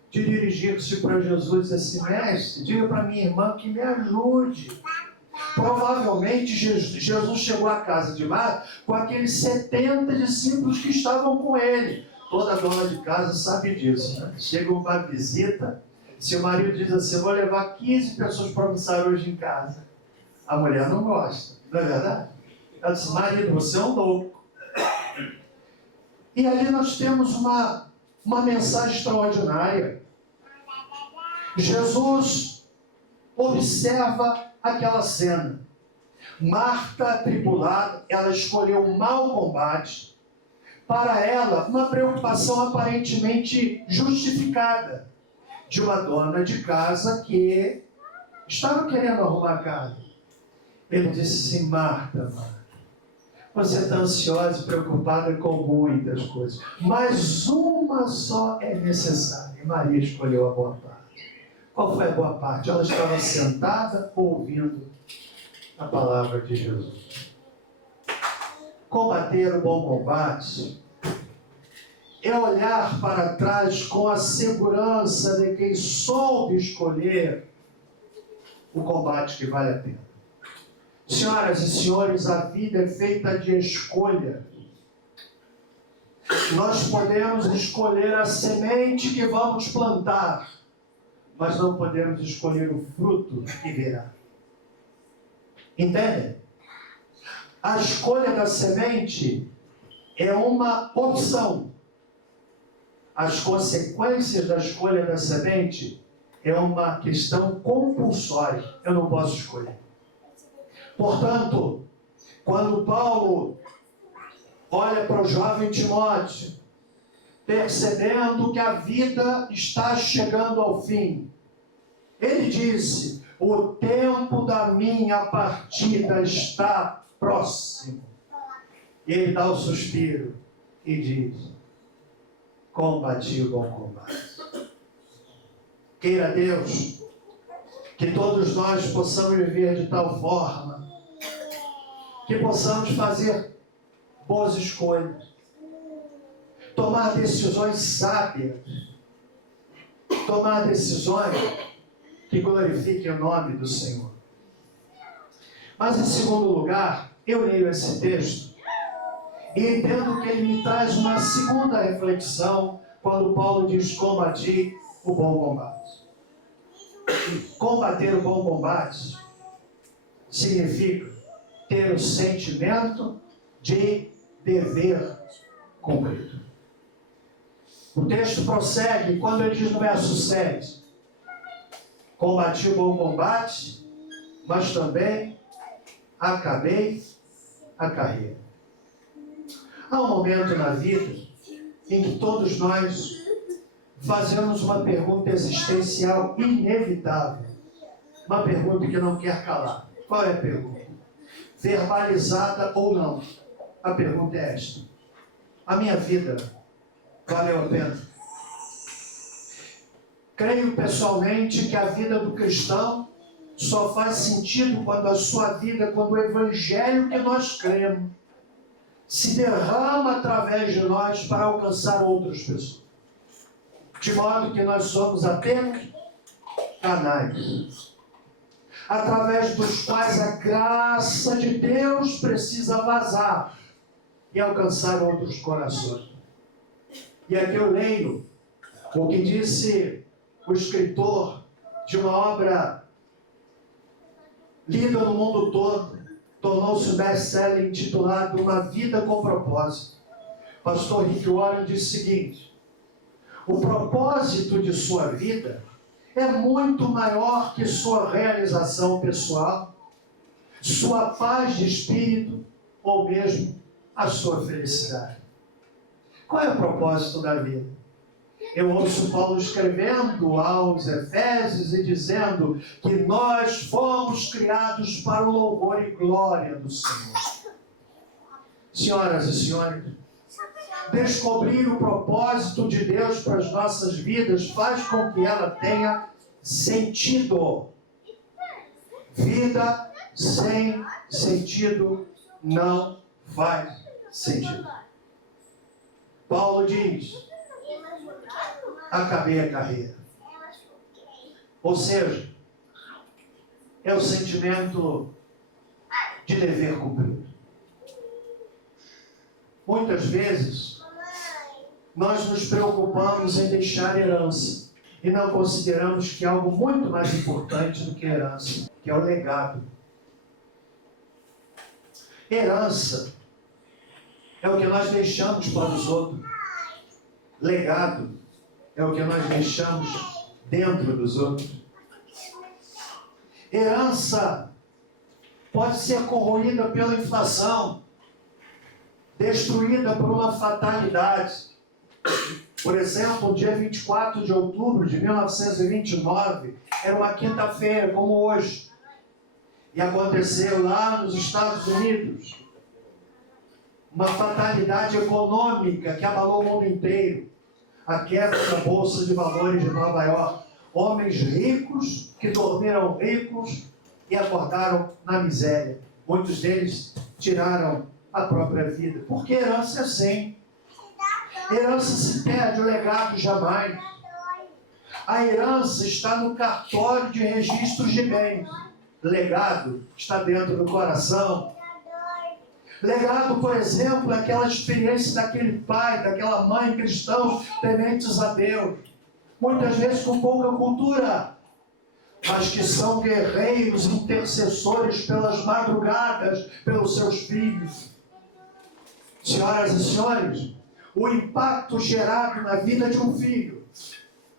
de dirigir-se para Jesus e disse assim: mestre, diga para minha irmã que me ajude. Provavelmente Jesus chegou à casa de Marta com aqueles 70 discípulos que estavam com ele. Toda dona de casa sabe disso, né? Chega uma visita, se o marido diz assim, eu vou levar 15 pessoas para almoçar hoje em casa. A mulher não gosta, não é verdade? Ela diz, marido, você é um louco. E ali nós temos uma mensagem extraordinária. Jesus observa aquela cena. Marta, atribulada, ela escolheu um mau combate. Para ela, uma preocupação aparentemente justificada de uma dona de casa que estava querendo arrumar a casa. Ele disse assim, Marta, você está ansiosa e preocupada com muitas coisas, mas uma só é necessária. E Maria escolheu a boa parte. Qual foi a boa parte? Ela estava sentada ouvindo a palavra de Jesus. Combater o bom combate é olhar para trás com a segurança de quem soube escolher o combate que vale a pena. Senhoras e senhores, a vida é feita de escolha. Nós podemos escolher a semente que vamos plantar, mas não podemos escolher o fruto que virá. Entendem? A escolha da semente é uma opção. As consequências da escolha da semente é uma questão compulsória. Eu não posso escolher. Portanto, quando Paulo olha para o jovem Timóteo, percebendo que a vida está chegando ao fim, ele disse, o tempo da minha partida está próximo. E ele dá o suspiro e diz, combati o bom combate. Queira Deus que todos nós possamos viver de tal forma que possamos fazer boas escolhas, tomar decisões sábias, tomar decisões que glorifiquem o nome do Senhor. Mas em segundo lugar, eu leio esse texto e entendo que ele me traz uma segunda reflexão quando Paulo diz combater o bom combate. Combater o bom combate significa ter o sentimento de dever cumprido. O texto prossegue quando ele diz no verso 7, combati o bom combate, mas também acabei a carreira. Há um momento na vida em que todos nós fazemos uma pergunta existencial inevitável. Uma pergunta que não quer calar. Qual é a pergunta? Verbalizada ou não. A pergunta é esta. A minha vida valeu a pena? Creio pessoalmente que a vida do cristão só faz sentido quando a sua vida, quando o evangelho que nós cremos, se derrama através de nós para alcançar outras pessoas. De modo que nós somos apenas canais, através dos quais a graça de Deus precisa vazar e alcançar outros corações. E aqui eu leio o que disse o escritor de uma obra lida no mundo todo, tornou-se um best-seller intitulado Uma Vida com Propósito. Pastor Rick Warren disse o seguinte: o propósito de sua vida é muito maior que sua realização pessoal, sua paz de espírito ou mesmo a sua felicidade. Qual é o propósito da vida? Eu ouço Paulo escrevendo aos Efésios e dizendo que nós fomos criados para o louvor e glória do Senhor. Senhoras e senhores, descobrir o propósito de Deus para as nossas vidas faz com que ela tenha sentido. Vida sem sentido não faz sentido. Paulo diz, acabei a carreira. Ou seja, é o sentimento de dever cumprido. Muitas vezes, nós nos preocupamos em deixar herança e não consideramos que há algo muito mais importante do que herança, que é o legado. Herança é o que nós deixamos para os outros. Legado é o que nós deixamos dentro dos outros. Herança pode ser corroída pela inflação, destruída por uma fatalidade. Por exemplo, dia 24 de outubro de 1929, era uma quinta-feira, como hoje, e aconteceu lá nos Estados Unidos uma fatalidade econômica que abalou o mundo inteiro. A quebra da Bolsa de Valores de Nova York. Homens ricos que dormiram ricos e acordaram na miséria. Muitos deles tiraram a própria vida. Porque herança é assim. Herança se perde, o legado jamais. A herança está no cartório de registros de bens. Legado está dentro do coração. Legado, por exemplo, é aquela experiência daquele pai, daquela mãe cristãos tementes a Deus. Muitas vezes com pouca cultura, mas que são guerreiros, intercessores pelas madrugadas, pelos seus filhos. Senhoras e senhores, o impacto gerado na vida de um filho,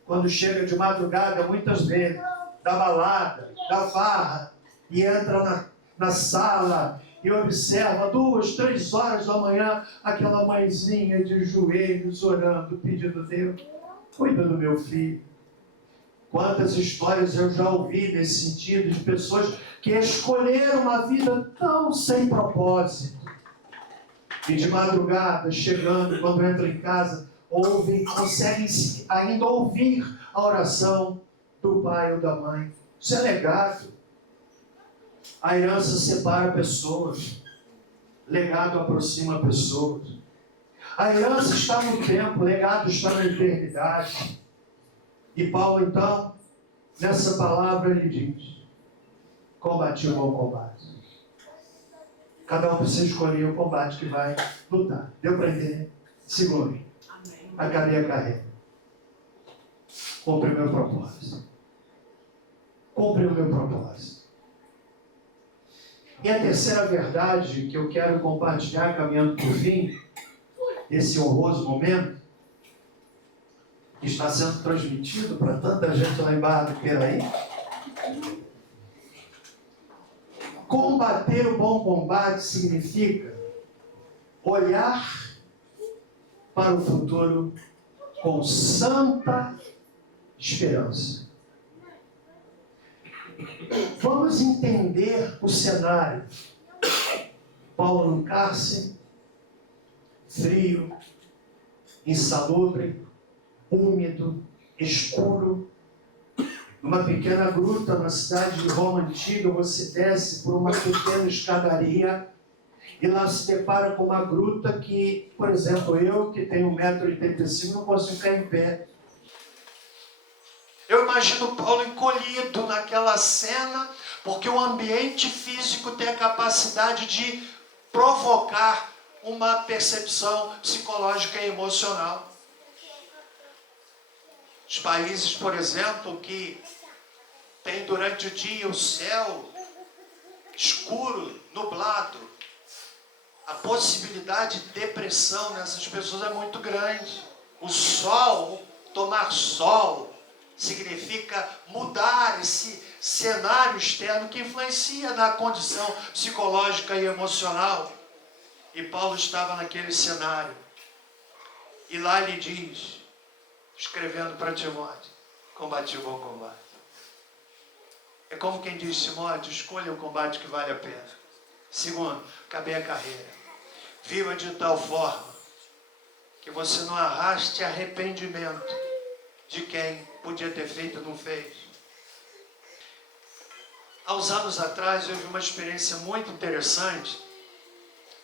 quando chega de madrugada, muitas vezes, da balada, da farra, e entra na sala e observa 2, 3 horas da manhã, aquela mãezinha de joelhos orando, pedindo a Deus, cuida do meu filho. Quantas histórias eu já ouvi nesse sentido, de pessoas que escolheram uma vida tão sem propósito. E de madrugada, chegando, quando entram em casa, ouvem, conseguem ainda ouvir a oração do pai ou da mãe. Isso é legado. A herança separa pessoas. Legado aproxima pessoas. A herança está no tempo, legado está na eternidade. E Paulo, então, nessa palavra, ele diz: combati o bom combate. Cada um precisa escolher o combate que vai lutar. Deu para entender? Segundo, acabei a carreira. Cumpri o meu propósito. Cumpri o meu propósito. E a terceira verdade que eu quero compartilhar, caminhando para o fim, esse honroso momento, que está sendo transmitido para tanta gente lá em Barra do Piraí. Combater o bom combate significa olhar para o futuro com santa esperança. Vamos entender o cenário. Paulo no cárcere, frio, insalubre, úmido, escuro. Numa pequena gruta na cidade de Roma antiga, você desce por uma pequena escadaria e lá se depara com uma gruta que, por exemplo, eu que tenho 1,85 m não consigo ficar em pé. Eu imagino Paulo encolhido naquela cena, porque o ambiente físico tem a capacidade de provocar uma percepção psicológica e emocional. Os países, por exemplo, que tem durante o dia o céu escuro, nublado, a possibilidade de depressão nessas pessoas é muito grande. O sol, tomar sol, significa mudar esse cenário externo que influencia na condição psicológica e emocional. E Paulo estava naquele cenário. E lá ele diz, escrevendo para Timóteo: combati o bom combate. É como quem diz: Timóteo, escolha o combate que vale a pena. Segundo, acabei a carreira. Viva de tal forma que você não arraste arrependimento de quem podia ter feito e não fez. Há uns anos atrás eu vi uma experiência muito interessante.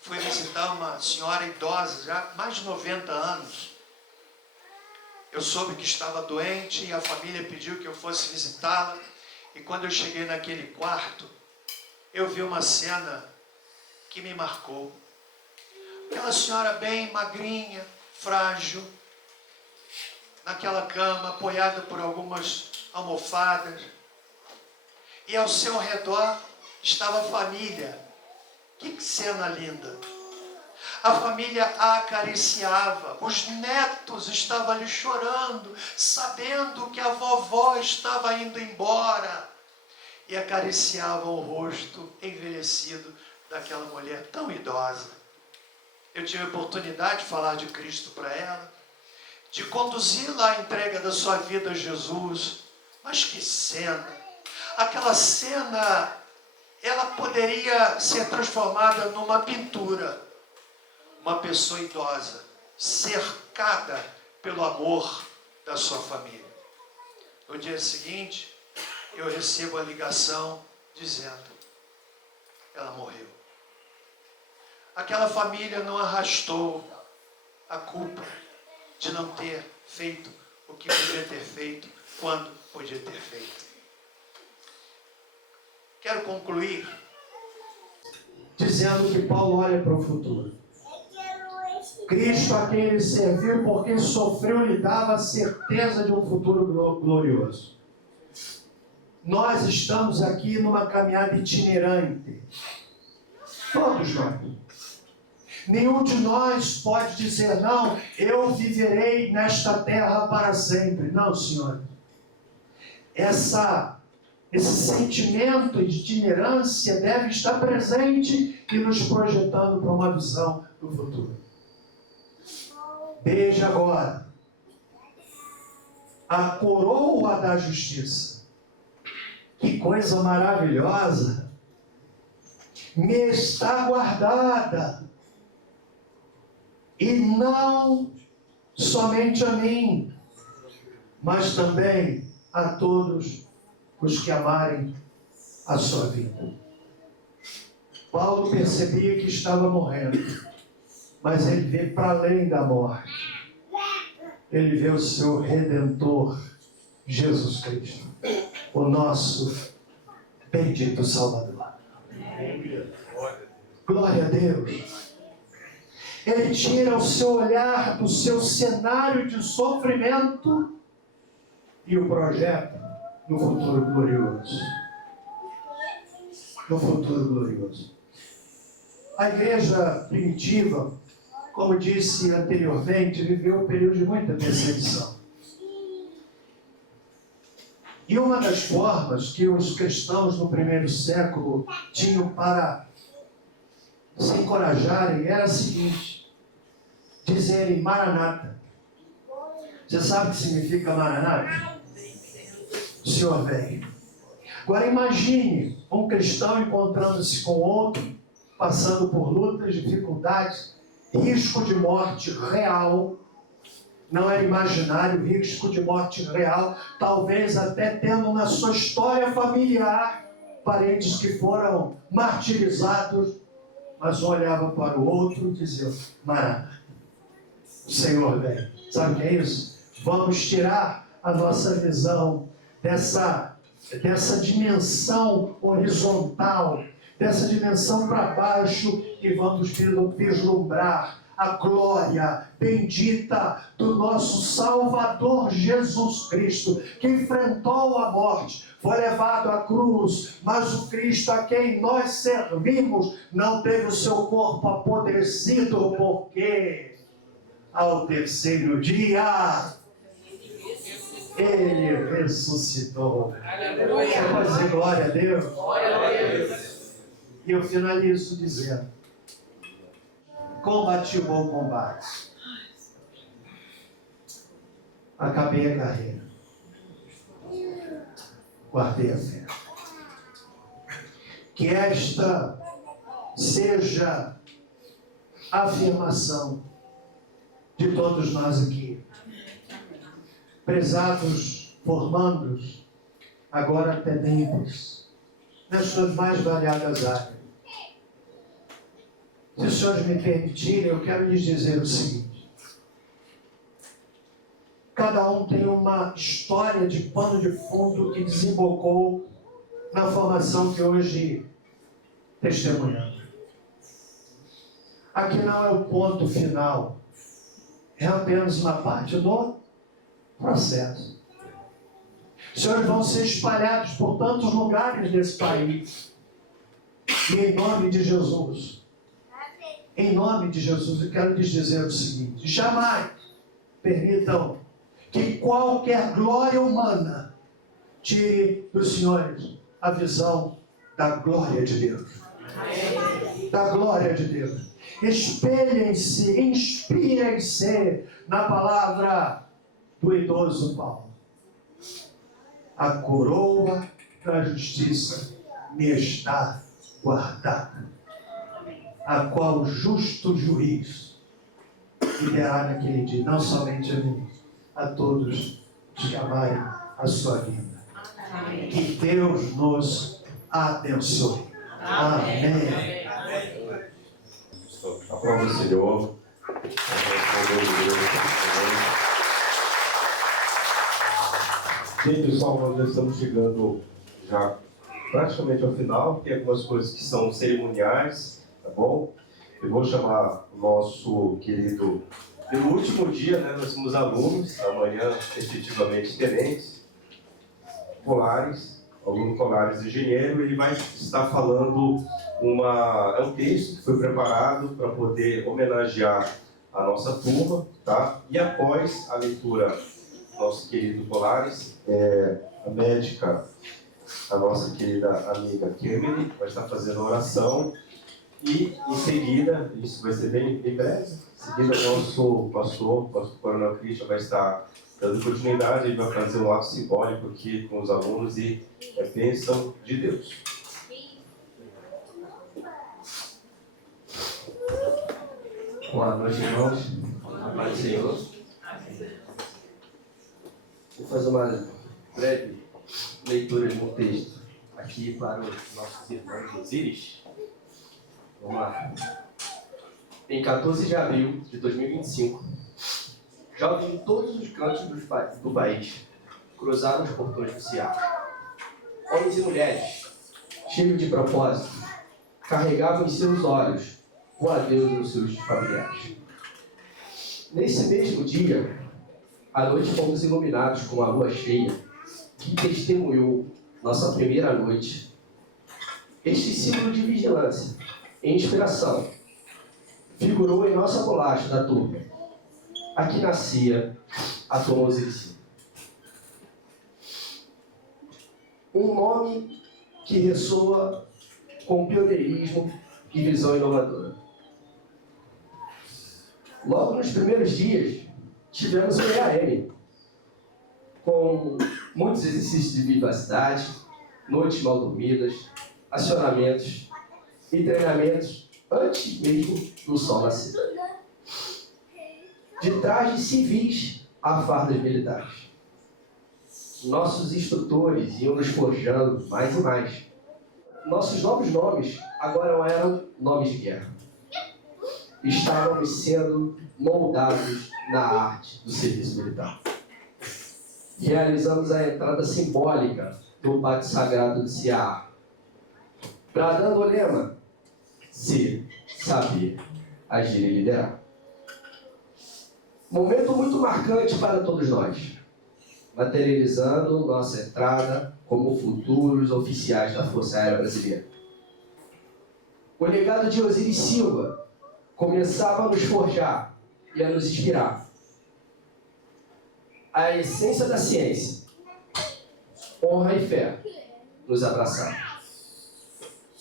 Fui visitar uma senhora idosa, já mais de 90 anos. Eu soube que estava doente e a família pediu que eu fosse visitá-la. E quando eu cheguei naquele quarto, eu vi uma cena que me marcou. Aquela senhora bem magrinha, frágil, naquela cama, apoiada por algumas almofadas. E ao seu redor estava a família. Que cena linda! A família a acariciava, os netos estavam ali chorando, sabendo que a vovó estava indo embora, e acariciavam o rosto envelhecido daquela mulher tão idosa. Eu tive a oportunidade de falar de Cristo para ela, de conduzi-la à entrega da sua vida a Jesus. Mas que cena! Aquela cena, ela poderia ser transformada numa pintura. Uma pessoa idosa, cercada pelo amor da sua família. No dia seguinte, eu recebo a ligação dizendo: ela morreu. Aquela família não arrastou a culpa de não ter feito o que podia ter feito, quando podia ter feito. Quero concluir dizendo que Paulo olha para o futuro. Cristo, a quem ele serviu, por quem sofreu, lhe dava a certeza de um futuro glorioso. Nós estamos aqui numa caminhada itinerante. Todos nós. Nenhum de nós pode dizer: não, eu viverei nesta terra para sempre. Não, Senhor. Esse sentimento de itinerância deve estar presente e nos projetando para uma visão do futuro. Veja agora a coroa da justiça. Que coisa maravilhosa! Me está guardada, e não somente a mim, mas também a todos os que amarem a sua vida. Paulo percebia que estava morrendo, mas ele vê para além da morte. Ele vê o seu Redentor, Jesus Cristo, o nosso bendito Salvador. Glória a Deus. Ele tira o seu olhar do seu cenário de sofrimento e o projeta no futuro glorioso. No futuro glorioso. A igreja primitiva, como disse anteriormente, viveu um período de muita perseguição. E uma das formas que os cristãos no primeiro século tinham para se encorajarem era a seguinte: dizerem Maranata. Você sabe o que significa Maranata? O Senhor vem. Agora imagine um cristão encontrando-se com outro, passando por lutas, dificuldades, risco de morte real. Não era imaginário, risco de morte real, talvez até tendo na sua história familiar parentes que foram martirizados, mas um olhava para o outro e dizia: Maranata, o Senhor vem. Sabe o que é isso? Vamos tirar a nossa visão dessa dimensão horizontal, dessa dimensão para baixo, e vamos vislumbrar a glória bendita do nosso Salvador Jesus Cristo, que enfrentou a morte, foi levado à cruz, mas o Cristo a quem nós servimos não teve o seu corpo apodrecido, porque ao terceiro dia ele ressuscitou. Você pode dizer glória a Deus? E eu finalizo dizendo: combati o bom combate, acabei a carreira, guardei a fé. Que esta seja a afirmação de todos nós aqui, prezados formandos, agora tenentes, nas suas mais variadas áreas. Se os senhores me permitirem, eu quero lhes dizer o seguinte: cada um tem uma história de pano de fundo que desembocou na formação que hoje testemunhamos. Aqui não é o ponto final, é apenas uma parte do processo. Os senhores vão ser espalhados por tantos lugares desse país. E em nome de Jesus, eu quero lhes dizer o seguinte: jamais permitam que qualquer glória humana tire dos senhores a visão da glória de Deus. Da glória de Deus. Espelhem-se, inspirem-se na palavra do idoso Paulo. A coroa da justiça me está guardada, a qual o justo juiz me dará naquele dia, não somente a mim, a todos os que amarem a sua vida. Que Deus nos abençoe. Amém. Aprova o Senhor. Bem, pessoal, nós já estamos chegando já praticamente ao final. Tem algumas coisas que são cerimoniais, tá bom? Eu vou chamar o nosso querido... Pelo último dia, né, nós somos alunos, amanhã, efetivamente, tenentes, Colares, aluno Colares engenheiro. Ele vai estar falando é um texto que foi preparado para poder homenagear a nossa turma, tá? E após a leitura, nosso querido Colares, a médica, a nossa querida amiga Kemily, vai estar fazendo a oração. E em seguida, isso vai ser bem breve, em seguida o nosso pastor Coronel Christian, vai estar dando continuidade. Ele vai fazer um ato simbólico aqui com os alunos e é bênção de Deus. Boa noite, irmãos. A paz do Senhor. Vou fazer uma breve leitura de um texto aqui para os nossos irmãos Osíris. Vamos lá. Em 14 de abril de 2025, jovens de todos os cantos do país cruzaram os portões do Ceará. Homens e mulheres, cheios de propósito, carregavam em seus olhos o adeus dos seus familiares. Nesse mesmo dia, à noite fomos iluminados com a lua cheia, que testemunhou nossa primeira noite. Este símbolo de vigilância e inspiração figurou em nossa bolacha da turma. Aqui nascia a turma Osíris. Um nome que ressoa com pioneirismo e visão inovadora. Logo nos primeiros dias, tivemos o EAM, com muitos exercícios de vivacidade, noites mal dormidas, acionamentos e treinamentos antes mesmo do sol nascer. De trajes civis a fardas militares. Nossos instrutores iam nos forjando mais e mais. Nossos novos nomes agora eram nomes de guerra. Estávamos sendo moldados na arte do serviço militar. Realizamos a entrada simbólica do pátio sagrado do Ceará, bradando o lema: ser, saber, agir e liderar. Momento muito marcante para todos nós, materializando nossa entrada como futuros oficiais da Força Aérea Brasileira. O legado de Osíris Silva começava a nos forjar e a nos inspirar. A essência da ciência, honra e fé nos abraçaram.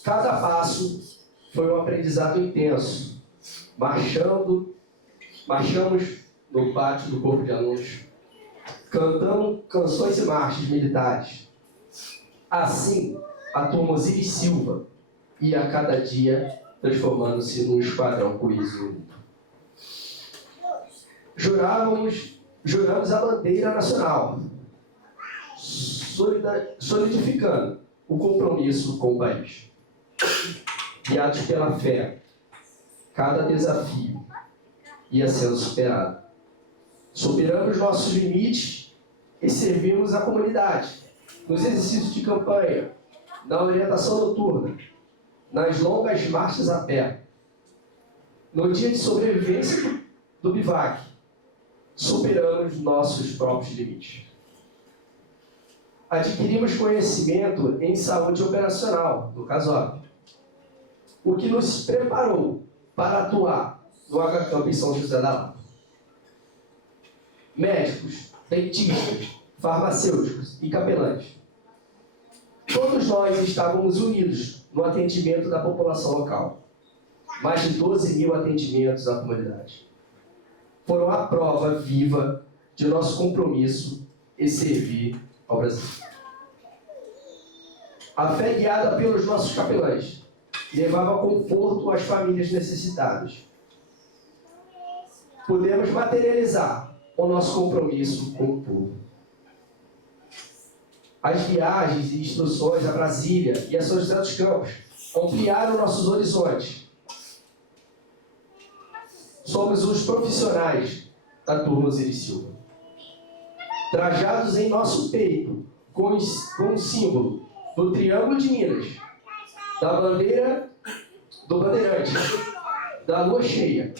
Cada passo foi um aprendizado intenso. Marchamos no pátio do corpo de alunos, cantando canções e marchas militares. Assim, a turma Osíris Silva ia a cada dia transformando-se num esquadrão coeso e unido. Juramos a bandeira nacional, solidificando o compromisso com o país. Guiados pela fé, cada desafio ia sendo superado. Superamos nossos limites e servimos a comunidade, nos exercícios de campanha, na orientação noturna, nas longas marchas a pé, no dia de sobrevivência do bivac, superamos nossos próprios limites. Adquirimos conhecimento em saúde operacional, no CASOP, o que nos preparou para atuar no HCamp em São José da Lapa. Médicos, dentistas, farmacêuticos e capelães. Todos nós estávamos unidos no atendimento da população local. Mais de 12 mil atendimentos à comunidade. Foram a prova viva de nosso compromisso em servir ao Brasil. A fé guiada pelos nossos capelães levava conforto às famílias necessitadas. Podemos materializar o nosso compromisso com o povo. As viagens e instruções a Brasília e a São José dos Campos ampliaram nossos horizontes. Somos os profissionais da turma Osiris Silva. Trajados em nosso peito com o símbolo do Triângulo de Minas, da bandeira do Bandeirante, da Lua Cheia,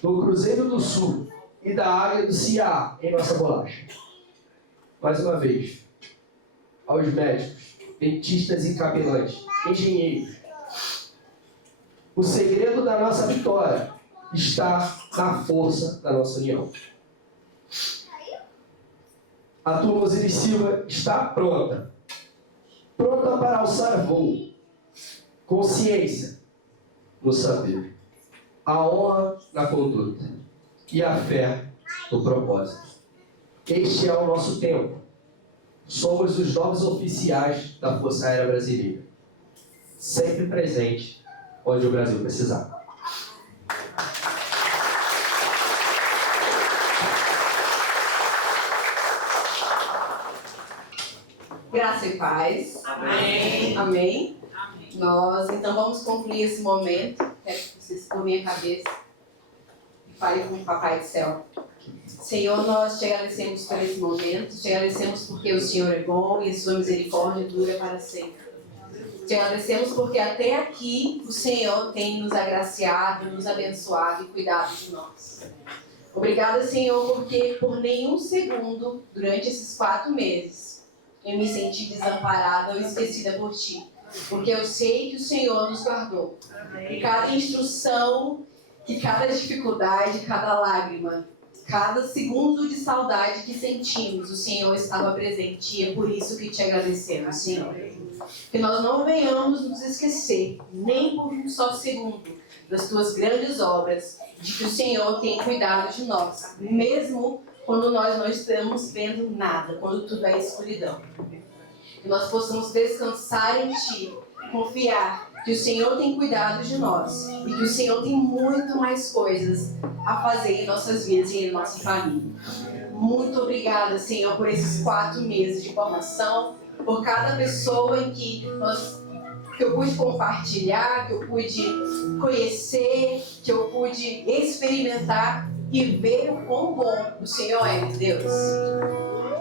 do Cruzeiro do Sul e da Águia do Ciá em nossa bolacha. Mais uma vez, aos médicos, dentistas e capelães, engenheiros, o segredo da nossa vitória está na força da nossa união. A turma Osiris Silva está pronta para alçar voo, consciência no saber, a honra na conduta e a fé no propósito. Este é o nosso tempo. Somos os novos oficiais da Força Aérea Brasileira, sempre presente onde o Brasil precisar. Graça e paz. Amém. Amém. Amém. Nós então vamos concluir esse momento. Quero que vocês curvem a cabeça e falem com o Papai do Céu. Senhor, nós te agradecemos por esse momento. Te agradecemos porque o Senhor é bom e a sua misericórdia dura para sempre. Te agradecemos porque até aqui o Senhor tem nos agraciado, nos abençoado e cuidado de nós. Obrigada, Senhor, porque por nenhum segundo, durante esses 4 meses, eu me senti desamparada ou esquecida por Ti. Porque eu sei que o Senhor nos guardou. Que cada instrução, que cada dificuldade, cada lágrima, cada segundo de saudade que sentimos, o Senhor estava presente. E é por isso que te agradecemos, Senhor. Que nós não venhamos nos esquecer, nem por um só segundo, das Tuas grandes obras, de que o Senhor tem cuidado de nós, mesmo quando nós não estamos vendo nada, quando tudo é escuridão. Que nós possamos descansar em Ti, confiar que o Senhor tem cuidado de nós e que o Senhor tem muito mais coisas a fazer em nossas vidas e em nossa família. Muito obrigada, Senhor, por esses 4 meses de formação, por cada pessoa em que eu pude compartilhar, que eu pude conhecer, que eu pude experimentar e ver o quão bom o Senhor é, Deus.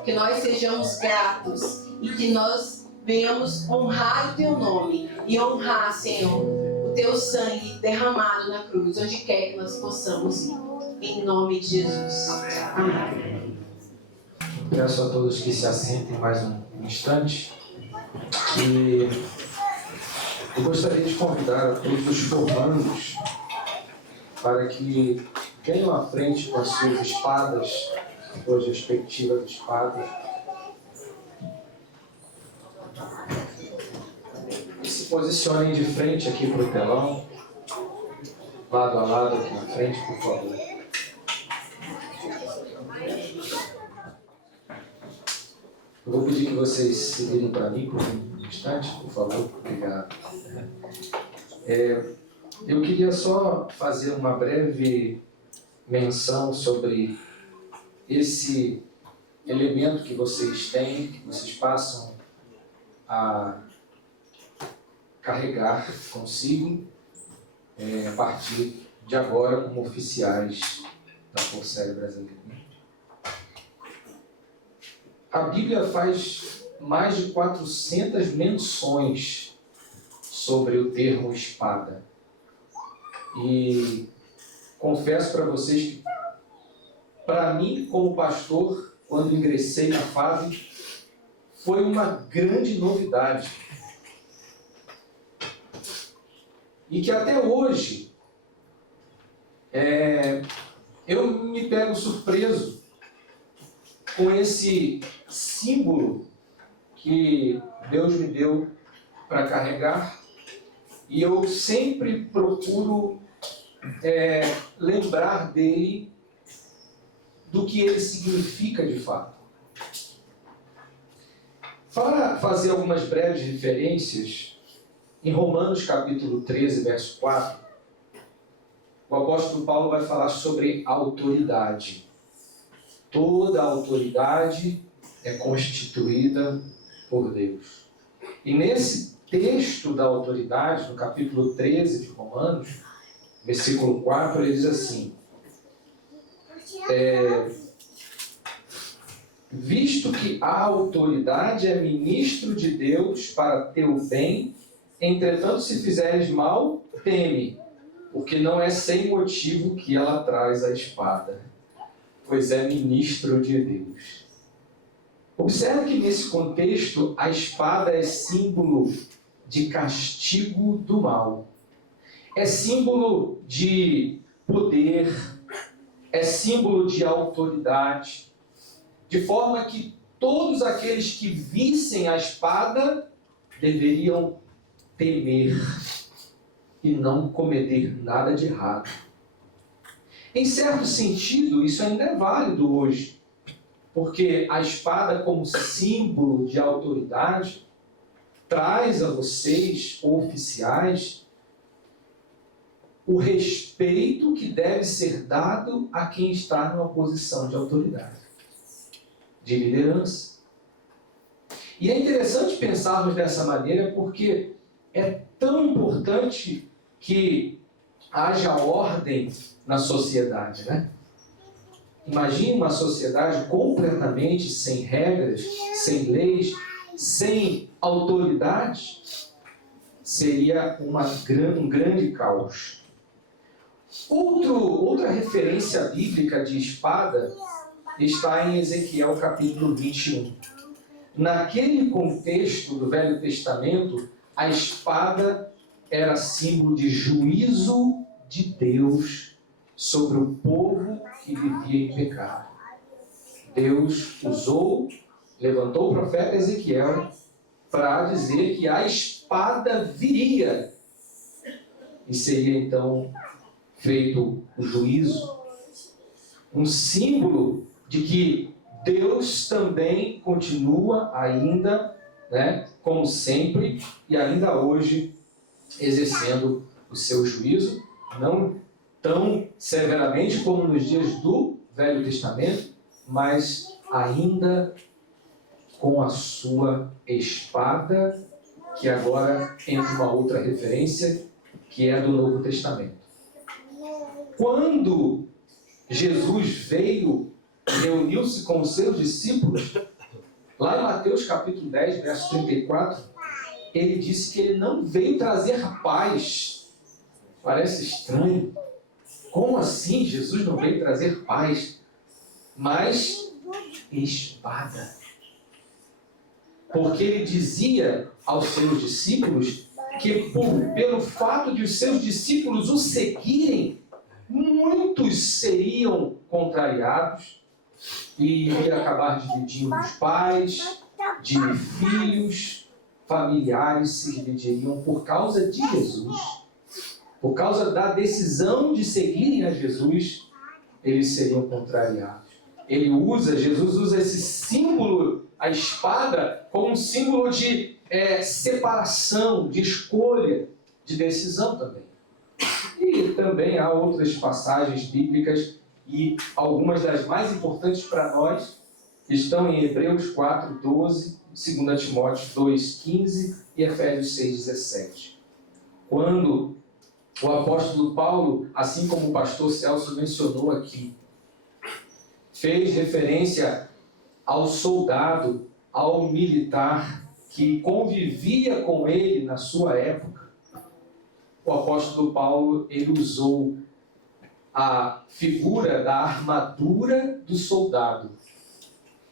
Que nós sejamos gratos e que nós venhamos honrar o Teu nome e honrar, Senhor, o Teu sangue derramado na cruz, onde quer que nós possamos ir. Em nome de Jesus. Amém. Peço a todos que se assentem mais um instante. E eu gostaria de convidar a todos os formandos para que venham à frente com as suas espadas, suas respectivas espadas. E se posicionem de frente aqui para o telão, lado a lado aqui na frente, por favor. Eu vou pedir que vocês se virem para mim por um instante, por favor. Obrigado. Eu queria só fazer uma breve menção sobre esse elemento que vocês têm, que vocês passam a carregar consigo a partir de agora como oficiais da Força Aérea Brasileira. A Bíblia faz mais de 400 menções sobre o termo espada. E confesso para vocês que para mim, como pastor, quando ingressei na FAV, foi uma grande novidade. E que até hoje eu me pego surpreso com esse símbolo que Deus me deu para carregar, e eu sempre procuro lembrar dele, do que ele significa de fato. Para fazer algumas breves referências, em Romanos capítulo 13, verso 4, o apóstolo Paulo vai falar sobre autoridade. Toda autoridade é constituída por Deus. E nesse texto da autoridade, no capítulo 13 de Romanos, versículo 4, ele diz assim: visto que a autoridade é ministro de Deus para teu bem, entretanto, se fizeres mal, teme, porque não é sem motivo que ela traz a espada, pois é ministro de Deus. Observe que nesse contexto a espada é símbolo de castigo do mal. É símbolo de poder, é símbolo de autoridade, de forma que todos aqueles que vissem a espada deveriam temer e não cometer nada de errado. Em certo sentido, isso ainda é válido hoje, porque a espada, como símbolo de autoridade, traz a vocês, oficiais, o respeito que deve ser dado a quem está numa posição de autoridade, de liderança. E é interessante pensarmos dessa maneira, porque é tão importante que haja ordem na sociedade, né? Imagine uma sociedade completamente sem regras, sem leis, sem autoridade. Seria um grande caos. Outra referência bíblica de espada está em Ezequiel capítulo 21. Naquele contexto do Velho Testamento, a espada era símbolo de juízo de Deus sobre o povo que vivia em pecado. Deus levantou o profeta Ezequiel para dizer que a espada viria e seria então feito o juízo. Um símbolo de que Deus também continua ainda, como sempre, e ainda hoje, exercendo o seu juízo, não tão severamente como nos dias do Velho Testamento, mas ainda com a sua espada, que agora entra uma outra referência, que é do Novo Testamento. Quando Jesus veio, reuniu-se com os seus discípulos, lá em Mateus capítulo 10, verso 34, ele disse que ele não veio trazer paz. Parece estranho. Como assim Jesus não veio trazer paz? Mas espada. Porque ele dizia aos seus discípulos que pelo fato de os seus discípulos o seguirem, muitos seriam contrariados e iria acabar dividindo os pais, de filhos, familiares se dividiriam por causa de Jesus. Por causa da decisão de seguirem a Jesus, eles seriam contrariados. Jesus usa esse símbolo, a espada, como um símbolo de separação, de escolha, de decisão também. E também há outras passagens bíblicas, e algumas das mais importantes para nós, que estão em Hebreus 4:12, 2 Timóteo 2:15 e Efésios 6:17. Quando o apóstolo Paulo, assim como o pastor Celso mencionou aqui, fez referência ao soldado, ao militar que convivia com ele na sua época, o apóstolo Paulo, ele usou a figura da armadura do soldado.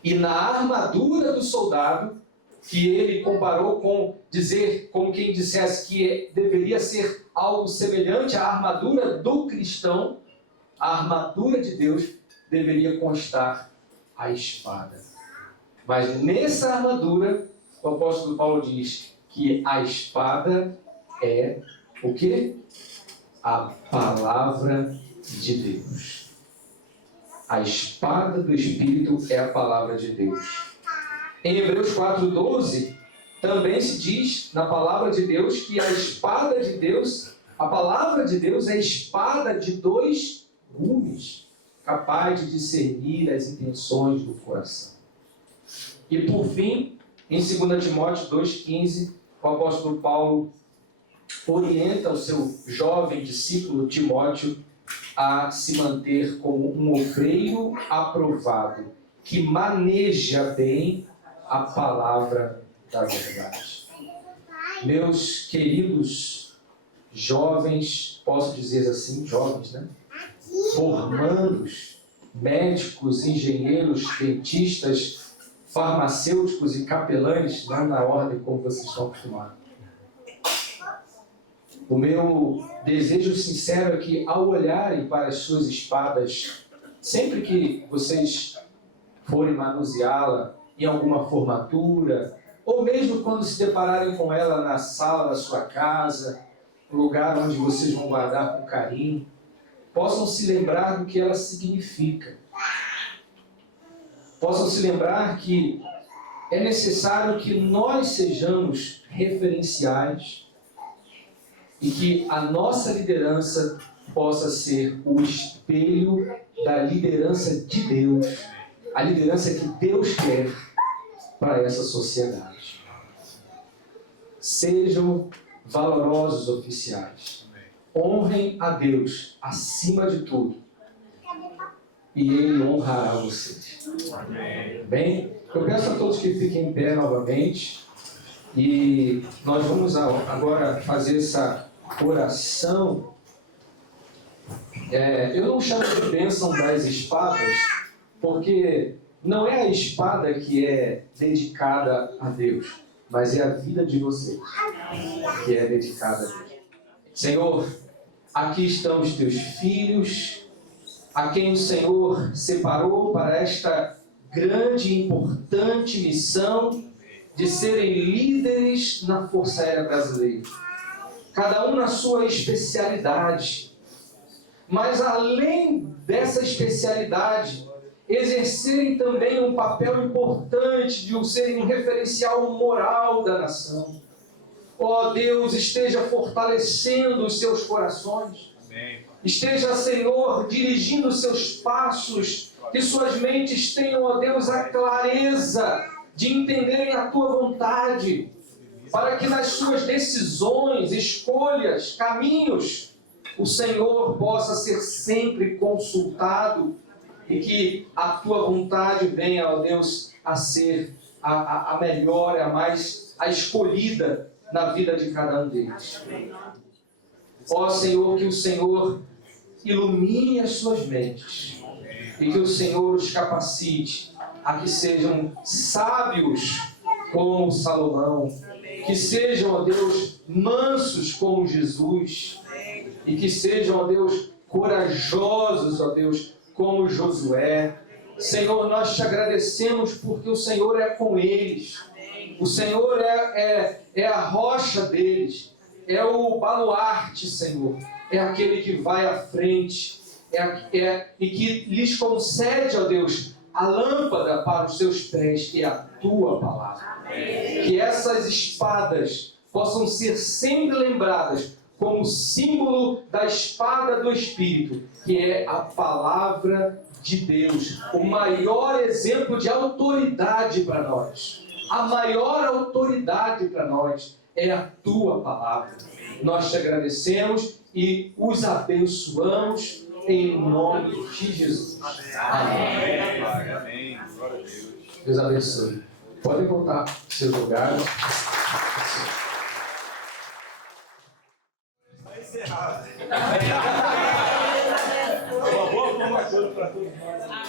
E na armadura do soldado, que ele comparou com dizer, como quem dissesse que deveria ser algo semelhante à armadura do cristão, a armadura de Deus deveria constar a espada. Mas nessa armadura, o apóstolo Paulo diz que a espada é o quê? A palavra de Deus. A espada do Espírito é a palavra de Deus. Em Hebreus 4:12, também se diz na palavra de Deus que a espada de Deus, a palavra de Deus é espada de dois gumes, capaz de discernir as intenções do coração. E por fim, em 2 Timóteo 2,15, o apóstolo Paulo orienta o seu jovem discípulo Timóteo a se manter como um obreiro aprovado, que maneja bem a palavra da verdade. Meus queridos jovens, posso dizer assim, jovens, né? Formandos, médicos, engenheiros, dentistas, farmacêuticos e capelães, não na ordem como vocês estão acostumados. O meu desejo sincero é que, ao olharem para as suas espadas, sempre que vocês forem manuseá-la em alguma formatura, ou mesmo quando se depararem com ela na sala da sua casa, no lugar onde vocês vão guardar com carinho, possam se lembrar do que ela significa. Possam se lembrar que é necessário que nós sejamos referenciais e que a nossa liderança possa ser o espelho da liderança de Deus, a liderança que Deus quer para essa sociedade. Sejam valorosos oficiais. Honrem a Deus acima de tudo. E Ele honrará vocês. Bem, eu peço a todos que fiquem em pé novamente. E nós vamos agora fazer essa oração. Eu não chamo de bênção das espadas, porque não é a espada que é dedicada a Deus, mas é a vida de vocês que é dedicada a Deus. Senhor, aqui estão os teus filhos, a quem o Senhor separou para esta grande e importante missão de serem líderes na Força Aérea Brasileira. Cada um na sua especialidade. Mas além dessa especialidade, exercerem também um papel importante de serem um referencial moral da nação. Ó Deus, esteja fortalecendo os seus corações. Amém. Esteja, Senhor, dirigindo os seus passos, que suas mentes tenham, ó Deus, a clareza de entenderem a Tua vontade, para que nas suas decisões, escolhas, caminhos, o Senhor possa ser sempre consultado e que a Tua vontade venha, ó Deus, a ser a melhor, a escolhida na vida de cada um deles. Ó Senhor, que o Senhor ilumine as suas mentes e que o Senhor os capacite a que sejam sábios como Salomão, que sejam, ó Deus, mansos como Jesus e que sejam, ó Deus, corajosos, ó Deus, como Josué. Senhor, nós te agradecemos porque o Senhor é com eles. O Senhor é a rocha deles, é o baluarte, Senhor, é aquele que vai à frente, e que lhes concede, ó Deus, a lâmpada para os seus pés, que é a Tua palavra. Que essas espadas possam ser sempre lembradas como símbolo da espada do Espírito, que é a palavra de Deus, o maior exemplo de autoridade para nós. A maior autoridade para nós é a Tua palavra. Nós te agradecemos e os abençoamos em nome de Jesus. Amém. Amém. Glória a Deus. Deus abençoe. Podem voltar para os seus lugares. Vai encerrar. futuro para todos nós.